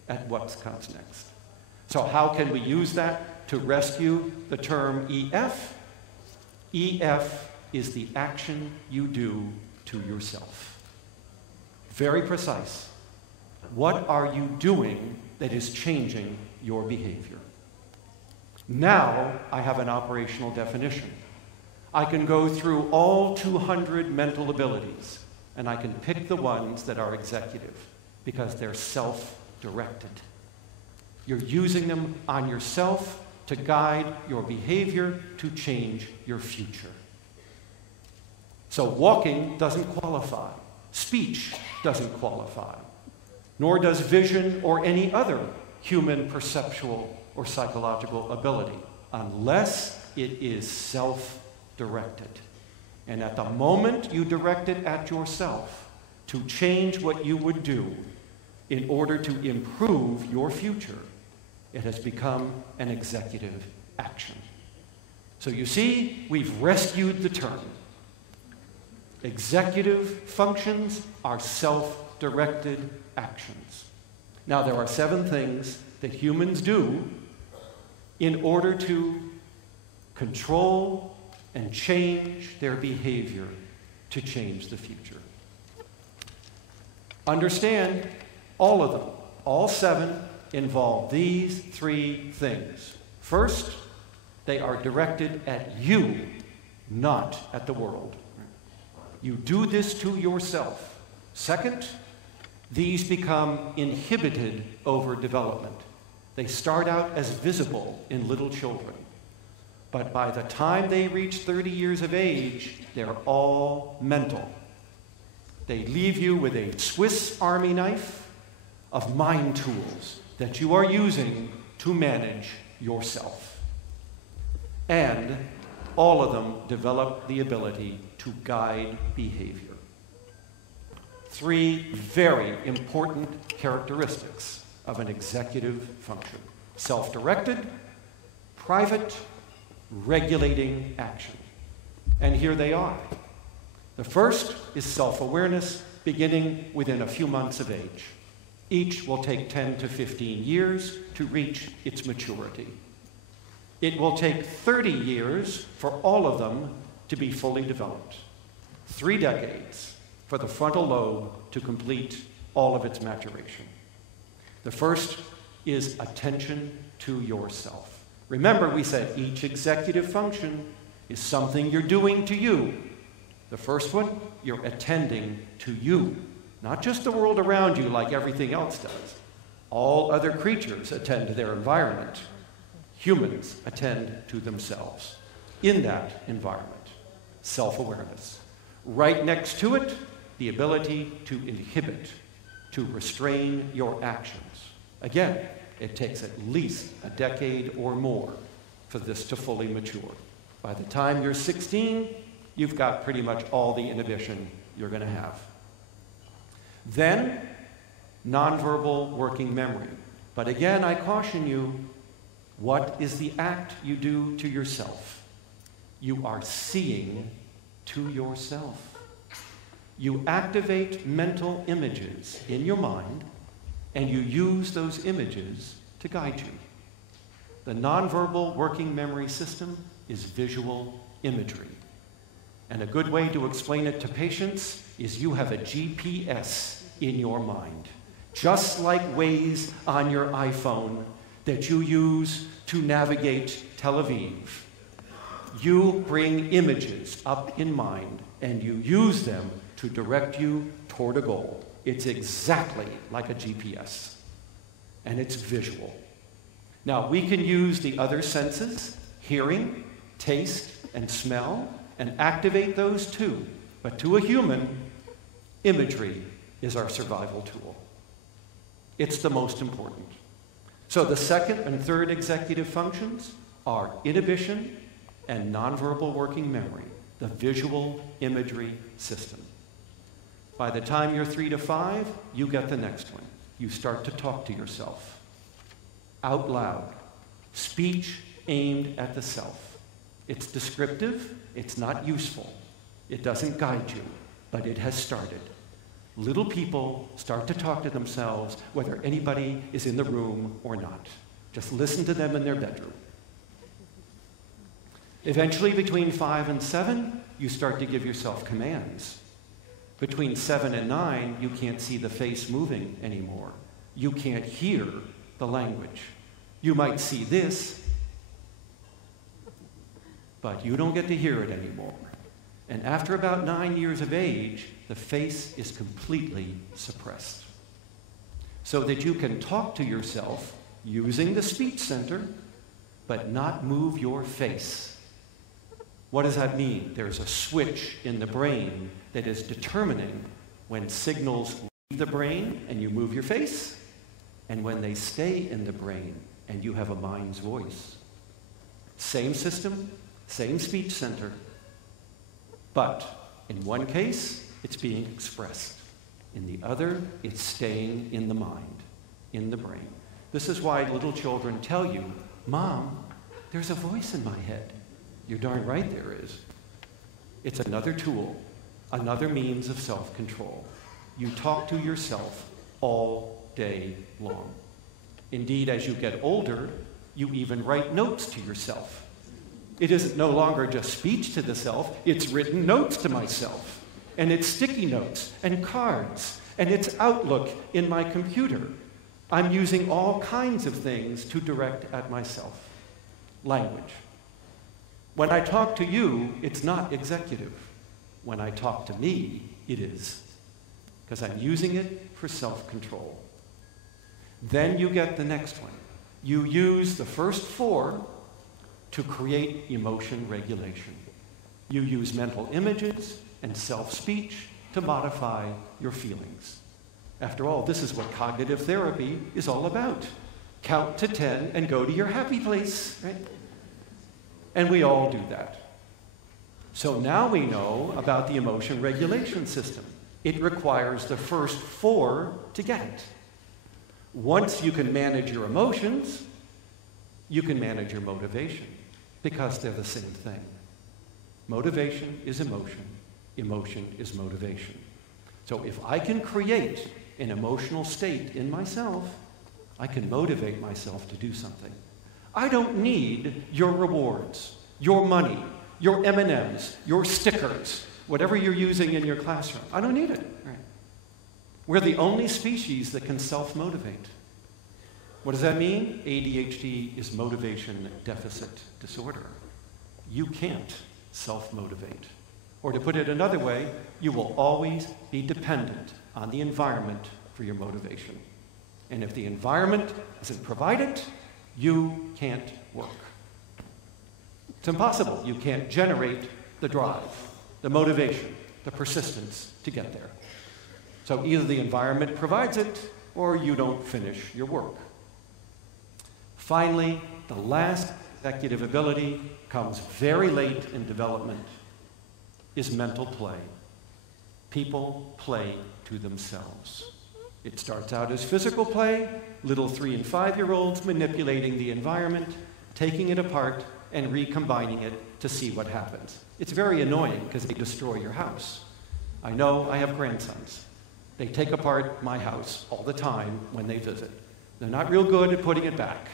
at what comes next. So how can we use that to rescue the term EF? EF is the action you do to yourself. Very precise. What are you doing that is changing your behavior? Now I have an operational definition. I can go through all 200 mental abilities, and I can pick the ones that are executive, because they're self-directed. You're using them on yourself to guide your behavior to change your future. So walking doesn't qualify. Speech doesn't qualify. Nor does vision or any other human perceptual or psychological ability, unless it is self-directed. And at the moment you direct it at yourself to change what you would do in order to improve your future, it has become an executive action. So you see, we've rescued the term. Executive functions are self-directed actions. Now, there are 7 things that humans do in order to control and change their behavior to change the future. Understand, all of them, all 7, involve these 3 things. First, they are directed at you, not at the world. You do this to yourself. Second, these become inhibited over development. They start out as visible in little children, but by the time they reach 30 years of age, they're all mental. They leave you with a Swiss Army knife of mind tools that you are using to manage yourself. And all of them develop the ability to guide behavior. 3 very important characteristics of an executive function: self-directed, private, regulating action. And here they are. The first is self-awareness, beginning within a few months of age. Each will take 10 to 15 years to reach its maturity. It will take 30 years for all of them to be fully developed. 3 decades for the frontal lobe to complete all of its maturation. The first is attention to yourself. Remember, we said each executive function is something you're doing to you. The first one, you're attending to you. Not just the world around you like everything else does. All other creatures attend to their environment. Humans attend to themselves in that environment. Self-awareness. Right next to it, the ability to inhibit, to restrain your actions. Again, it takes at least a decade or more for this to fully mature. By the time you're 16, you've got pretty much all the inhibition you're going to have. Then, nonverbal working memory. But again, I caution you, what is the act you do to yourself? You are seeing to yourself. You activate mental images in your mind, and you use those images to guide you. The nonverbal working memory system is visual imagery. And a good way to explain it to patients is you have a GPS in your mind, just like Waze on your iPhone that you use to navigate Tel Aviv. You bring images up in mind and you use them to direct you toward a goal. It's exactly like a GPS, and it's visual. Now, we can use the other senses, hearing, taste, and smell, and activate those too. But to a human, imagery is our survival tool. It's the most important. So the second and third executive functions are inhibition and nonverbal working memory, the visual imagery system. By the time you're 3 to 5, you get the next one. You start to talk to yourself out loud, speech aimed at the self. It's descriptive, it's not useful, it doesn't guide you, but it has started. Little people start to talk to themselves whether anybody is in the room or not. Just listen to them in their bedroom. Eventually, between 5 and 7, you start to give yourself commands. Between 7 and 9, you can't see the face moving anymore. You can't hear the language. You might see this, but you don't get to hear it anymore. And after about 9 years of age, the face is completely suppressed. So that you can talk to yourself using the speech center, but not move your face. What does that mean? There's a switch in the brain that is determining when signals leave the brain and you move your face, and when they stay in the brain and you have a mind's voice. Same system, same speech center, but in one case, it's being expressed. In the other, it's staying in the mind, in the brain. This is why little children tell you, "Mom, there's a voice in my head." You're darn right there is. It's another tool, another means of self-control. You talk to yourself all day long. Indeed, as you get older, you even write notes to yourself. It isn't no longer just speech to the self, it's written notes to myself. And it's sticky notes and cards, and it's Outlook in my computer. I'm using all kinds of things to direct at myself. Language. When I talk to you, it's not executive. When I talk to me, it is. Because I'm using it for self-control. Then you get the next one. You use the first 4 to create emotion regulation. You use mental images and self-speech to modify your feelings. After all, this is what cognitive therapy is all about. Count to 10 and go to your happy place, right? And we all do that. So now we know about the emotion regulation system. It requires the first 4 to get it. Once you can manage your emotions, you can manage your motivation, because they're the same thing. Motivation is emotion. Emotion is motivation. So if I can create an emotional state in myself, I can motivate myself to do something. I don't need your rewards, your money, your M&Ms, your stickers, whatever you're using in your classroom. I don't need it. Right. We're the only species that can self-motivate. What does that mean? ADHD is motivation deficit disorder. You can't self-motivate. Or to put it another way, you will always be dependent on the environment for your motivation. And if the environment doesn't provide it, you can't work. It's impossible. You can't generate the drive, the motivation, the persistence to get there. So either the environment provides it, or you don't finish your work. Finally, the last executive ability comes very late in development, is mental play. People play to themselves. It starts out as physical play, little 3- and 5-year-olds manipulating the environment, taking it apart, and recombining it to see what happens. It's very annoying because they destroy your house. I know, I have grandsons. They take apart my house all the time when they visit. They're not real good at putting it back.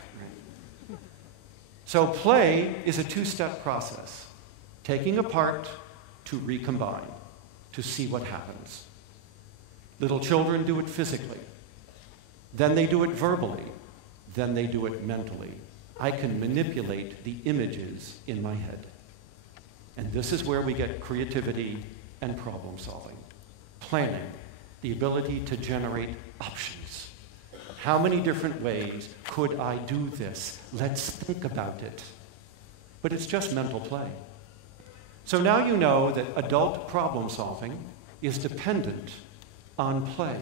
So play is a 2-step process. Taking apart to recombine, to see what happens. Little children do it physically. Then they do it verbally. Then they do it mentally. I can manipulate the images in my head. And this is where we get creativity and problem solving. Planning, the ability to generate options. How many different ways could I do this? Let's think about it. But it's just mental play. So now you know that adult problem solving is dependent on play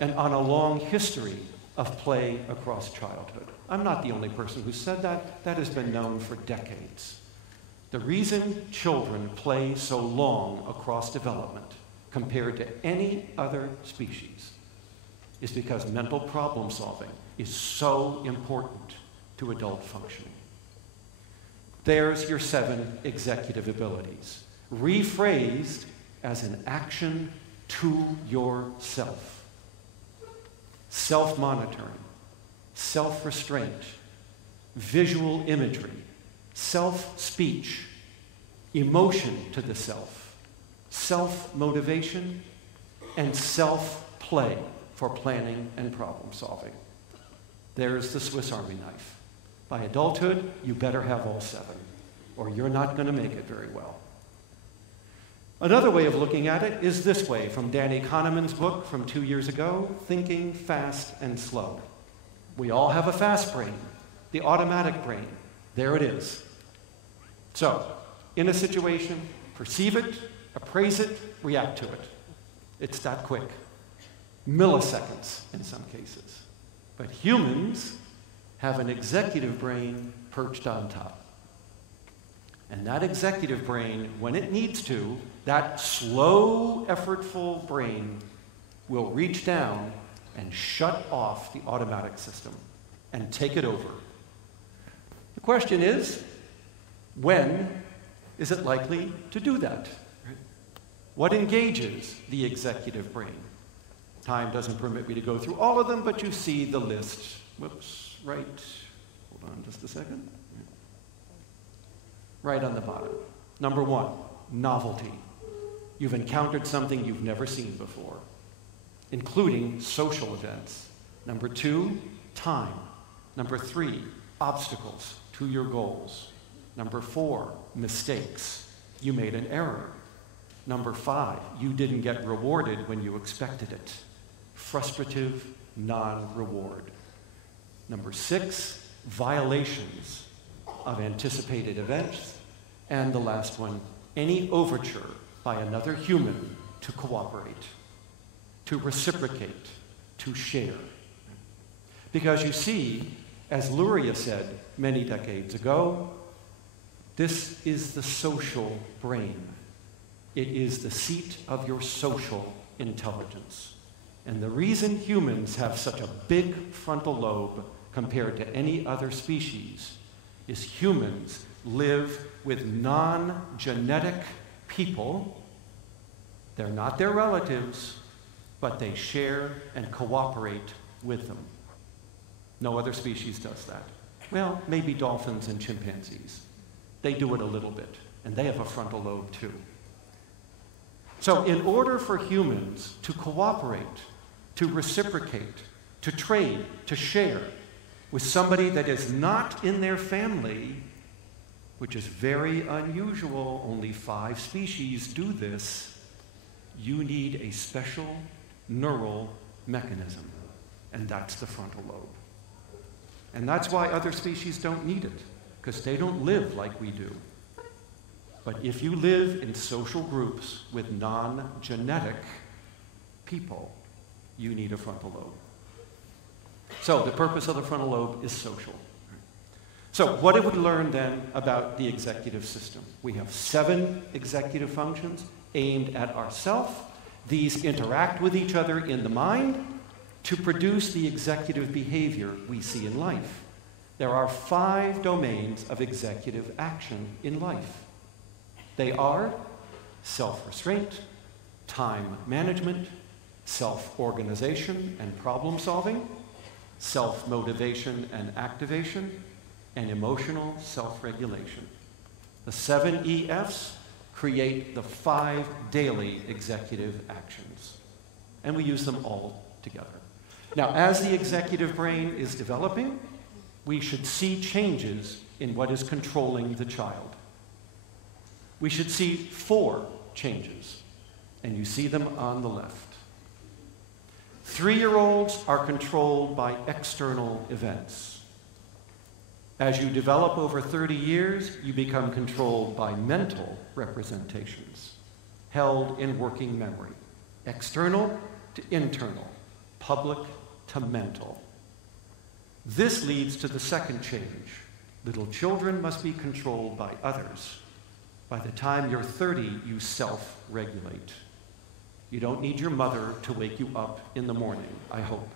and on a long history of play across childhood. I'm not the only person who said that. That has been known for decades. The reason children play so long across development compared to any other species is because mental problem solving is so important to adult functioning. There's your 7 executive abilities, rephrased as an action to yourself. Self-monitoring, self-restraint, visual imagery, self-speech, emotion to the self, self-motivation, and self-play for planning and problem solving. There's the Swiss Army knife. By adulthood, you better have all 7, or you're not going to make it very well. Another way of looking at it is this way, from Danny Kahneman's book from 2 years ago, Thinking Fast and Slow. We all have a fast brain, the automatic brain. There it is. So, in a situation, perceive it, appraise it, react to it. It's that quick. Milliseconds in some cases. But humans have an executive brain perched on top. And that executive brain, when it needs to, that slow, effortful brain will reach down and shut off the automatic system and take it over. The question is, when is it likely to do that? What engages the executive brain? Time doesn't permit me to go through all of them, but you see the list. Whoops, right. Hold on just a second. Right on the bottom. Number 1, novelty. You've encountered something you've never seen before, including social events. Number 2, time. Number 3, obstacles to your goals. Number 4, mistakes. You made an error. Number 5, you didn't get rewarded when you expected it. Frustrative non-reward. Number 6, violations of anticipated events. And the last one, any overture by another human to cooperate, to reciprocate, to share. Because you see, as Luria said many decades ago, this is the social brain. It is the seat of your social intelligence. And the reason humans have such a big frontal lobe compared to any other species is humans live with non-genetic people. They're not their relatives, but they share and cooperate with them. No other species does that. Well, maybe dolphins and chimpanzees. They do it a little bit, and they have a frontal lobe too. So in order for humans to cooperate, to reciprocate, to trade, to share with somebody that is not in their family, which is very unusual, only 5 species do this, you need a special neural mechanism, and that's the frontal lobe. And that's why other species don't need it, because they don't live like we do. But if you live in social groups with non-genetic people, you need a frontal lobe. So the purpose of the frontal lobe is social. So what did we learn then about the executive system? We have 7 executive functions aimed at ourself. These interact with each other in the mind to produce the executive behavior we see in life. There are 5 domains of executive action in life. They are self-restraint, time management, self-organization and problem solving, self-motivation and activation, and emotional self-regulation. The 7 EFs create the 5 daily executive actions. And we use them all together. Now, as the executive brain is developing, we should see changes in what is controlling the child. We should see 4 changes, and you see them on the left. 3-year-olds are controlled by external events. As you develop over 30 years, you become controlled by mental representations, held in working memory. External to internal, public to mental. This leads to the second change. Little children must be controlled by others. By the time you're 30, you self-regulate. You don't need your mother to wake you up in the morning, I hope.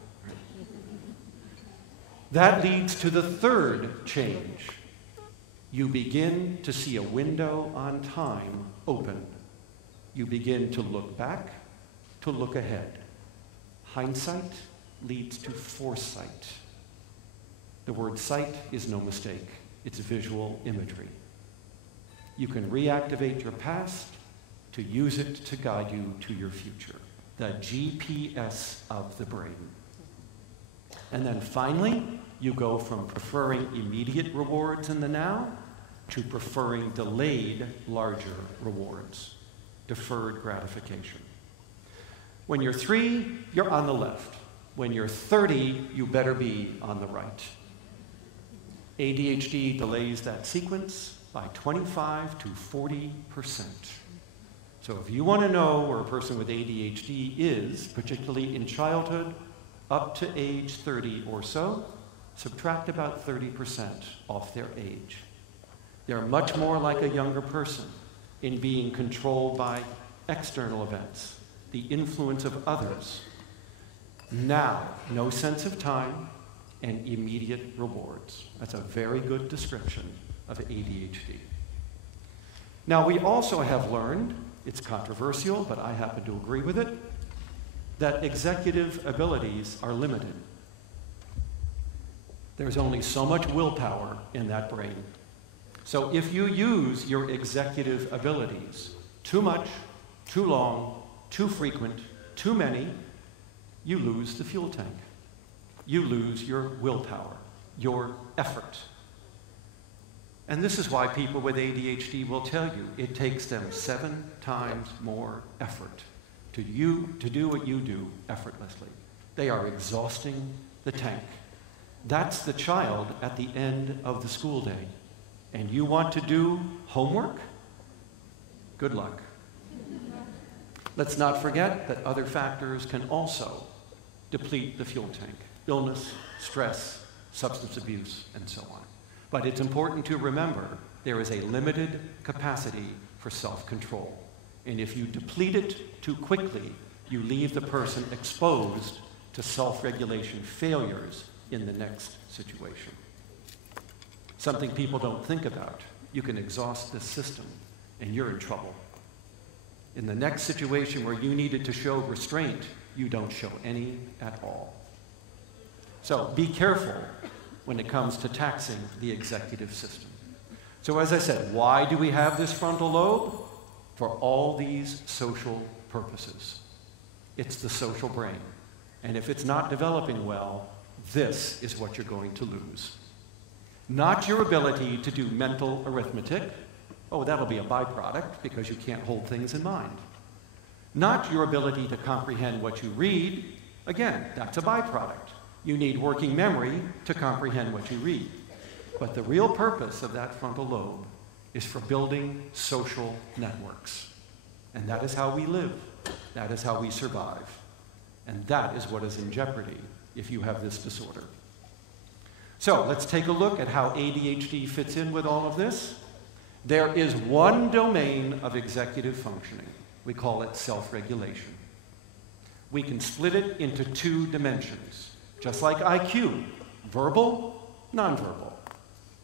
That leads to the third change. You begin to see a window on time open. You begin to look back, to look ahead. Hindsight leads to foresight. The word sight is no mistake. It's visual imagery. You can reactivate your past to use it to guide you to your future. The GPS of the brain. And then finally, you go from preferring immediate rewards in the now to preferring delayed, larger rewards, deferred gratification. When you're 3, you're on the left. When you're 30, you better be on the right. ADHD delays that sequence by 25 to 40%. So if you want to know where a person with ADHD is, particularly in childhood, up to age 30 or so, subtract about 30% off their age. They're much more like a younger person in being controlled by external events, the influence of others. Now, no sense of time and immediate rewards. That's a very good description of ADHD. Now, we also have learned, it's controversial, but I happen to agree with it, that executive abilities are limited. There's only so much willpower in that brain. So if you use your executive abilities too much, too long, too frequent, too many, you lose the fuel tank. You lose your willpower, your effort. And this is why people with ADHD will tell you it takes them 7 times more effort to do what you do effortlessly. They are exhausting the tank. That's the child at the end of the school day. And you want to do homework? Good luck. Let's not forget that other factors can also deplete the fuel tank. Illness, stress, substance abuse, and so on. But it's important to remember there is a limited capacity for self-control. And if you deplete it too quickly, you leave the person exposed to self-regulation failures in the next situation. Something people don't think about. You can exhaust this system, and you're in trouble. In the next situation where you needed to show restraint, you don't show any at all. So be careful when it comes to taxing the executive system. So as I said, why do we have this frontal lobe? For all these social purposes. It's the social brain. And if it's not developing well, this is what you're going to lose. Not your ability to do mental arithmetic. Oh, that'll be a byproduct because you can't hold things in mind. Not your ability to comprehend what you read. Again, that's a byproduct. You need working memory to comprehend what you read. But the real purpose of that frontal lobe is for building social networks. And that is how we live. That is how we survive. And that is what is in jeopardy if you have this disorder. So let's take a look at how ADHD fits in with all of this. There is one domain of executive functioning. We call it self-regulation. We can split it into 2 dimensions, just like IQ, verbal, nonverbal.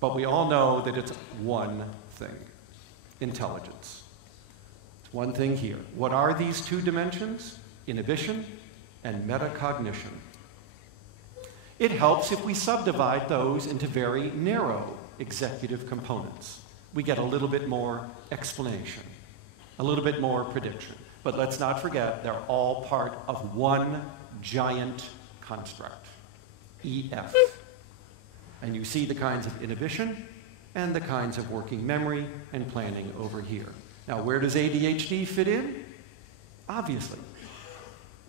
But we all know that it's one thing, intelligence. It's one thing here. What are these 2 dimensions? Inhibition and metacognition. It helps if we subdivide those into very narrow executive components. We get a little bit more explanation. a little bit more prediction. But let's not forget, they're all part of one giant construct, EF. And you see the kinds of inhibition and the kinds of working memory and planning over here. Now, where does ADHD fit in? Obviously.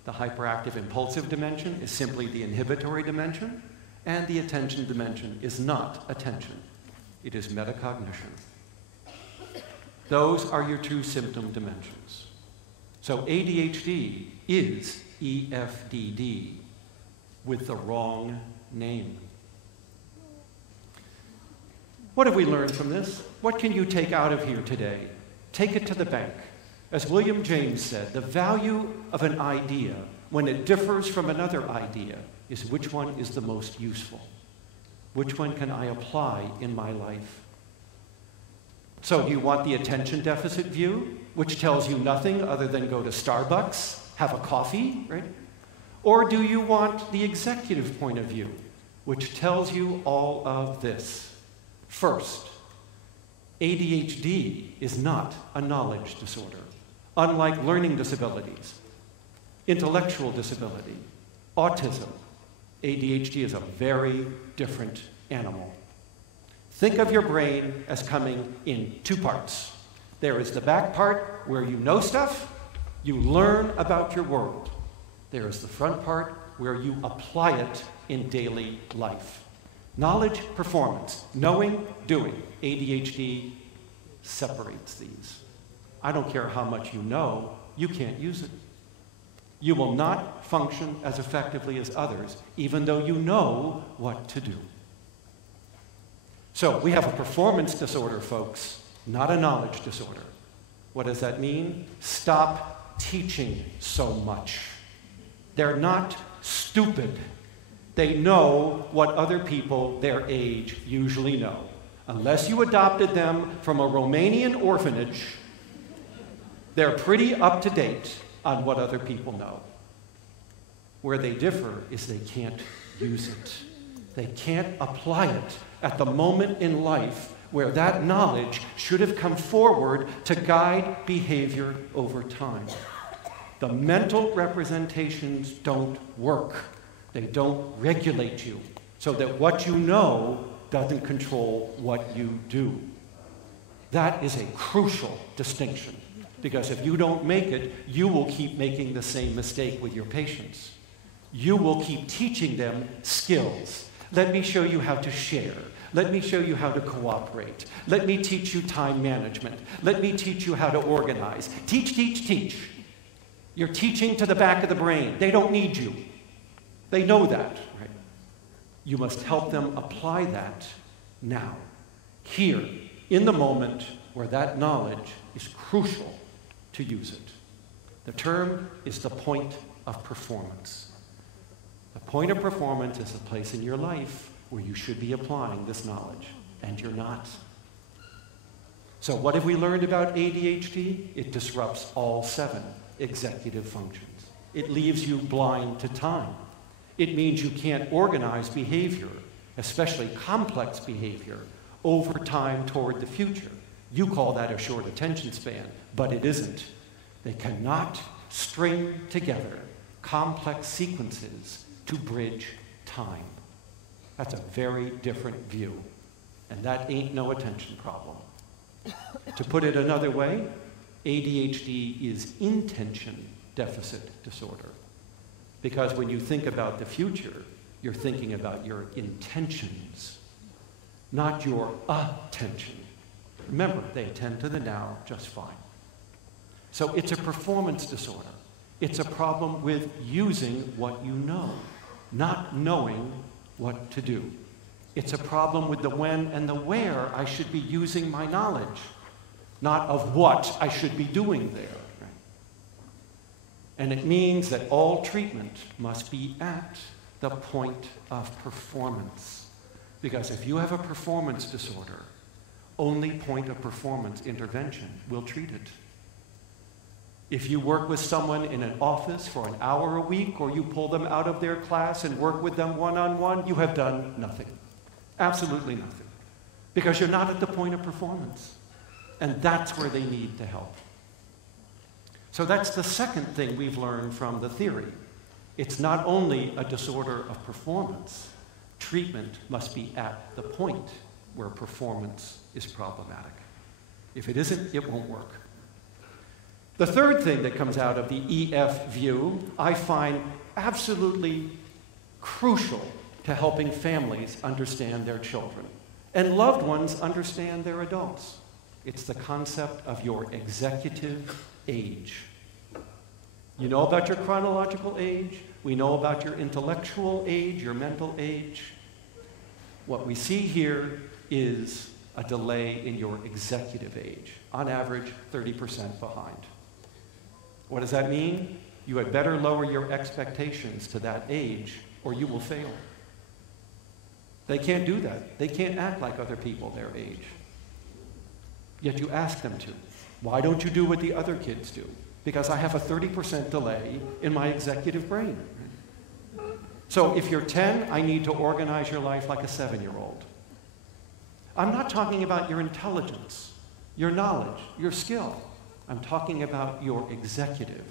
The hyperactive impulsive dimension is simply the inhibitory dimension, and the attention dimension is not attention. It is metacognition. Those are your two symptom dimensions. So ADHD is EFDD with the wrong name. What have we learned from this? What can you take out of here today? Take it to the bank. As William James said, the value of an idea when it differs from another idea is which one is the most useful. Which one can I apply in my life? So do you want the attention deficit view, which tells you nothing other than go to Starbucks, have a coffee, right? Or do you want the executive point of view, which tells you all of this? First, ADHD is not a knowledge disorder, unlike learning disabilities, intellectual disability, autism. ADHD is a very different animal. Think of your brain as coming in two parts. There is the back part where you know stuff, you learn about your world. There is the front part where you apply it in daily life. Knowledge, performance, knowing, doing. ADHD separates these. I don't care how much you know, you can't use it. You will not function as effectively as others, even though you know what to do. So we have a performance disorder, folks, not a knowledge disorder. What does that mean? Stop teaching so much. They're not stupid. They know what other people their age usually know. Unless you adopted them from a Romanian orphanage, they're pretty up to date on what other people know. Where they differ is they can't use it. They can't apply it at the moment in life where that knowledge should have come forward to guide behavior over time. The mental representations don't work. They don't regulate you so that what you know doesn't control what you do. That is a crucial distinction, because if you don't make it, you will keep making the same mistake with your patients. You will keep teaching them skills. Let me show you how to share. Let me show you how to cooperate. Let me teach you time management. Let me teach you how to organize. Teach, teach, teach. You're teaching to the back of the brain. They don't need you. They know that, right? You must help them apply that now, here, in the moment where that knowledge is crucial to use it. The term is the point of performance. The point of performance is a place in your life where you should be applying this knowledge, and you're not. So what have we learned about ADHD? It disrupts all 7 executive functions. It leaves you blind to time. It means you can't organize behavior, especially complex behavior, over time toward the future. You call that a short attention span, but it isn't. They cannot string together complex sequences to bridge time. That's a very different view, and that ain't no attention problem. To put it another way, ADHD is intention deficit disorder. Because when you think about the future, you're thinking about your intentions, not your attention. Remember, they attend to the now just fine. So it's a performance disorder. It's a problem with using what you know, not knowing what to do. It's a problem with the when and the where I should be using my knowledge, not of what I should be doing there. And it means that all treatment must be at the point of performance. Because if you have a performance disorder, only point of performance intervention will treat it. If you work with someone in an office for an hour a week, or you pull them out of their class and work with them one-on-one, you have done nothing. Absolutely nothing. Because you're not at the point of performance. And that's where they need the help. So that's the second thing we've learned from the theory. It's not only a disorder of performance. Treatment must be at the point where performance is problematic. If it isn't, it won't work. The third thing that comes out of the EF view, I find absolutely crucial to helping families understand their children and loved ones understand their adults. It's the concept of your executive age. You know about your chronological age. We know about your intellectual age, your mental age. What we see here is a delay in your executive age, on average 30% behind. What does that mean? You had better lower your expectations to that age or you will fail. They can't do that. They can't act like other people their age. Yet you ask them to. Why don't you do what the other kids do? Because I have a 30% delay in my executive brain. So if you're 10, I need to organize your life like a 7-year-old. I'm not talking about your intelligence, your knowledge, your skill. I'm talking about your executive,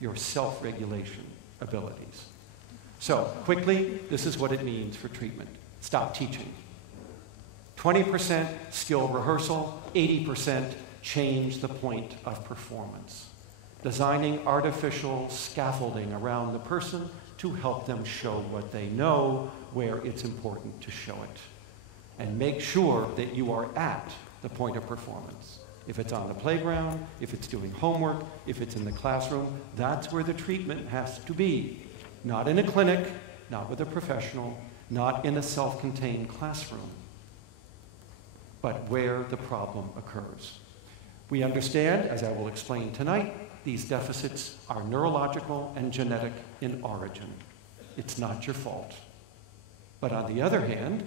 your self-regulation abilities. So quickly, this is what it means for treatment. Stop teaching. 20% skill rehearsal, 80% change the point of performance. Designing artificial scaffolding around the person to help them show what they know, where it's important to show it. And make sure that you are at the point of performance. If it's on the playground, if it's doing homework, if it's in the classroom, that's where the treatment has to be. Not in a clinic, not with a professional, not in a self-contained classroom, but where the problem occurs. We understand, as I will explain tonight, these deficits are neurological and genetic in origin. It's not your fault. But on the other hand,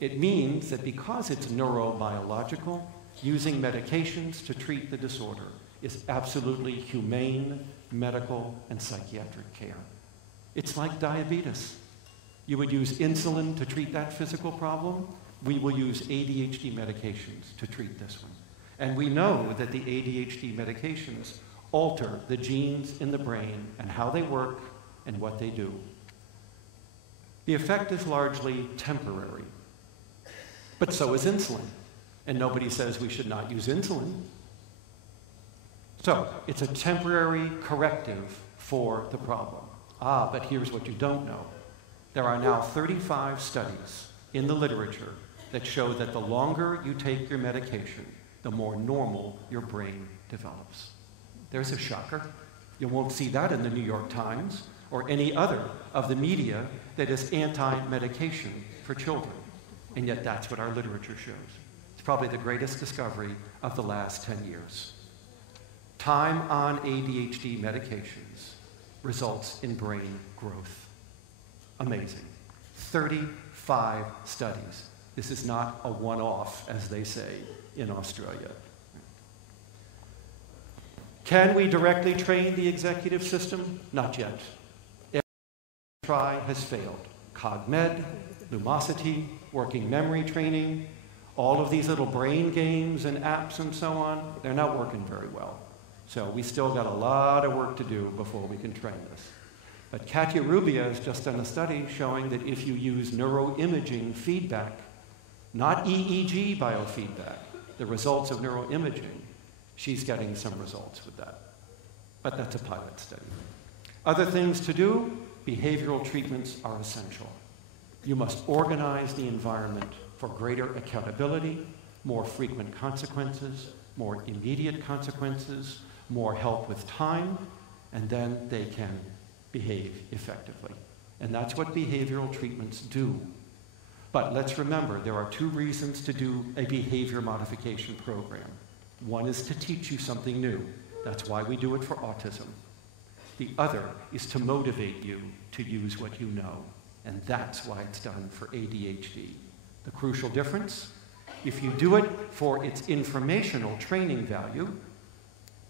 it means that because it's neurobiological, using medications to treat the disorder is absolutely humane medical and psychiatric care. It's like diabetes. You would use insulin to treat that physical problem. We will use ADHD medications to treat this one. And we know that the ADHD medications alter the genes in the brain and how they work and what they do. The effect is largely temporary, but so is insulin. And nobody says we should not use insulin. So it's a temporary corrective for the problem. But here's what you don't know. There are now 35 studies in the literature that show that the longer you take your medication, the more normal your brain develops. There's a shocker. You won't see that in the New York Times or any other of the media that is anti-medication for children. And yet that's what our literature shows. It's probably the greatest discovery of the last 10 years. Time on ADHD medications results in brain growth. Amazing. 35 studies. This is not a one-off, as they say in Australia. Can we directly train the executive system? Not yet. Every try has failed. CogMed, Lumosity, working memory training, all of these little brain games and apps and so on, they're not working very well. So we still got a lot of work to do before we can train this. But Katya Rubia has just done a study showing that if you use neuroimaging feedback, not EEG biofeedback, the results of neuroimaging, she's getting some results with that. But that's a pilot study. Other things to do, behavioral treatments are essential. You must organize the environment for greater accountability, more frequent consequences, more immediate consequences, more help with time, and then they can behave effectively. And that's what behavioral treatments do. But let's remember, there are two reasons to do a behavior modification program. One is to teach you something new. That's why we do it for autism. The other is to motivate you to use what you know. And that's why it's done for ADHD. The crucial difference, if you do it for its informational training value,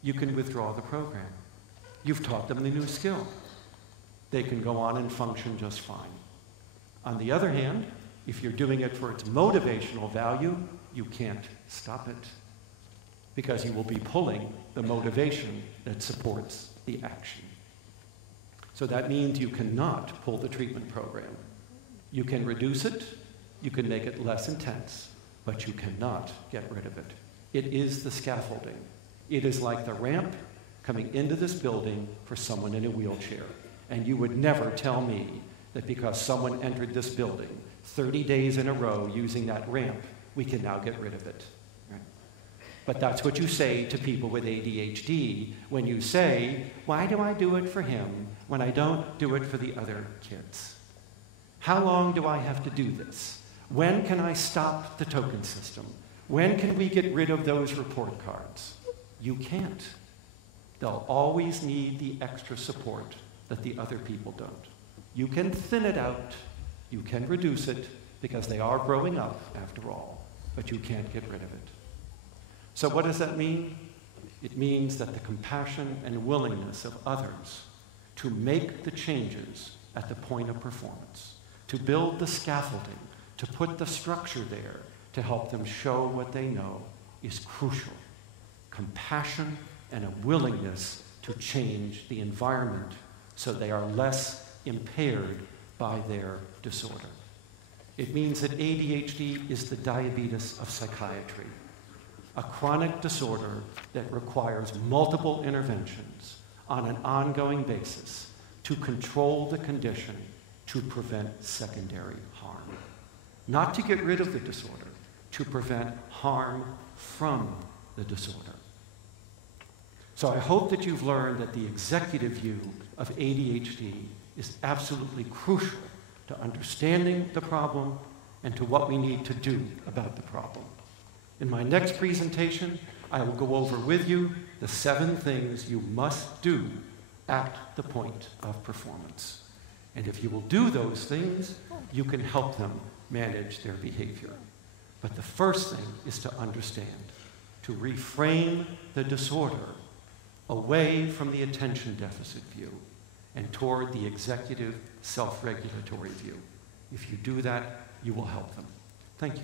you can withdraw the program. You've taught them the new skill. They can go on and function just fine. On the other hand, if you're doing it for its motivational value, you can't stop it. because you will be pulling the motivation that supports the action. So that means you cannot pull the treatment program. You can reduce it, you can make it less intense, but you cannot get rid of it. It is the scaffolding. It is like the ramp coming into this building for someone in a wheelchair. And you would never tell me that because someone entered this building 30 days in a row using that ramp, we can now get rid of it. Right? But that's what you say to people with ADHD when you say, why do I do it for him when I don't do it for the other kids? How long do I have to do this? When can I stop the token system? When can we get rid of those report cards? You can't. They'll always need the extra support that the other people don't. You can thin it out, you can reduce it, because they are growing up after all, but you can't get rid of it. So what does that mean? It means that the compassion and willingness of others to make the changes at the point of performance, to build the scaffolding, to put the structure there to help them show what they know is crucial. Compassion and a willingness to change the environment so they are less impaired by their disorder. It means that ADHD is the diabetes of psychiatry, a chronic disorder that requires multiple interventions on an ongoing basis to control the condition to prevent secondary harm. Not to get rid of the disorder, to prevent harm from the disorder. So I hope that you've learned that the executive view of ADHD is absolutely crucial to understanding the problem and to what we need to do about the problem. In my next presentation, I will go over with you the 7 things you must do at the point of performance. And if you will do those things, you can help them manage their behavior. But the first thing is to understand, to reframe the disorder away from the attention deficit view and toward the executive self-regulatory view. If you do that, you will help them. Thank you.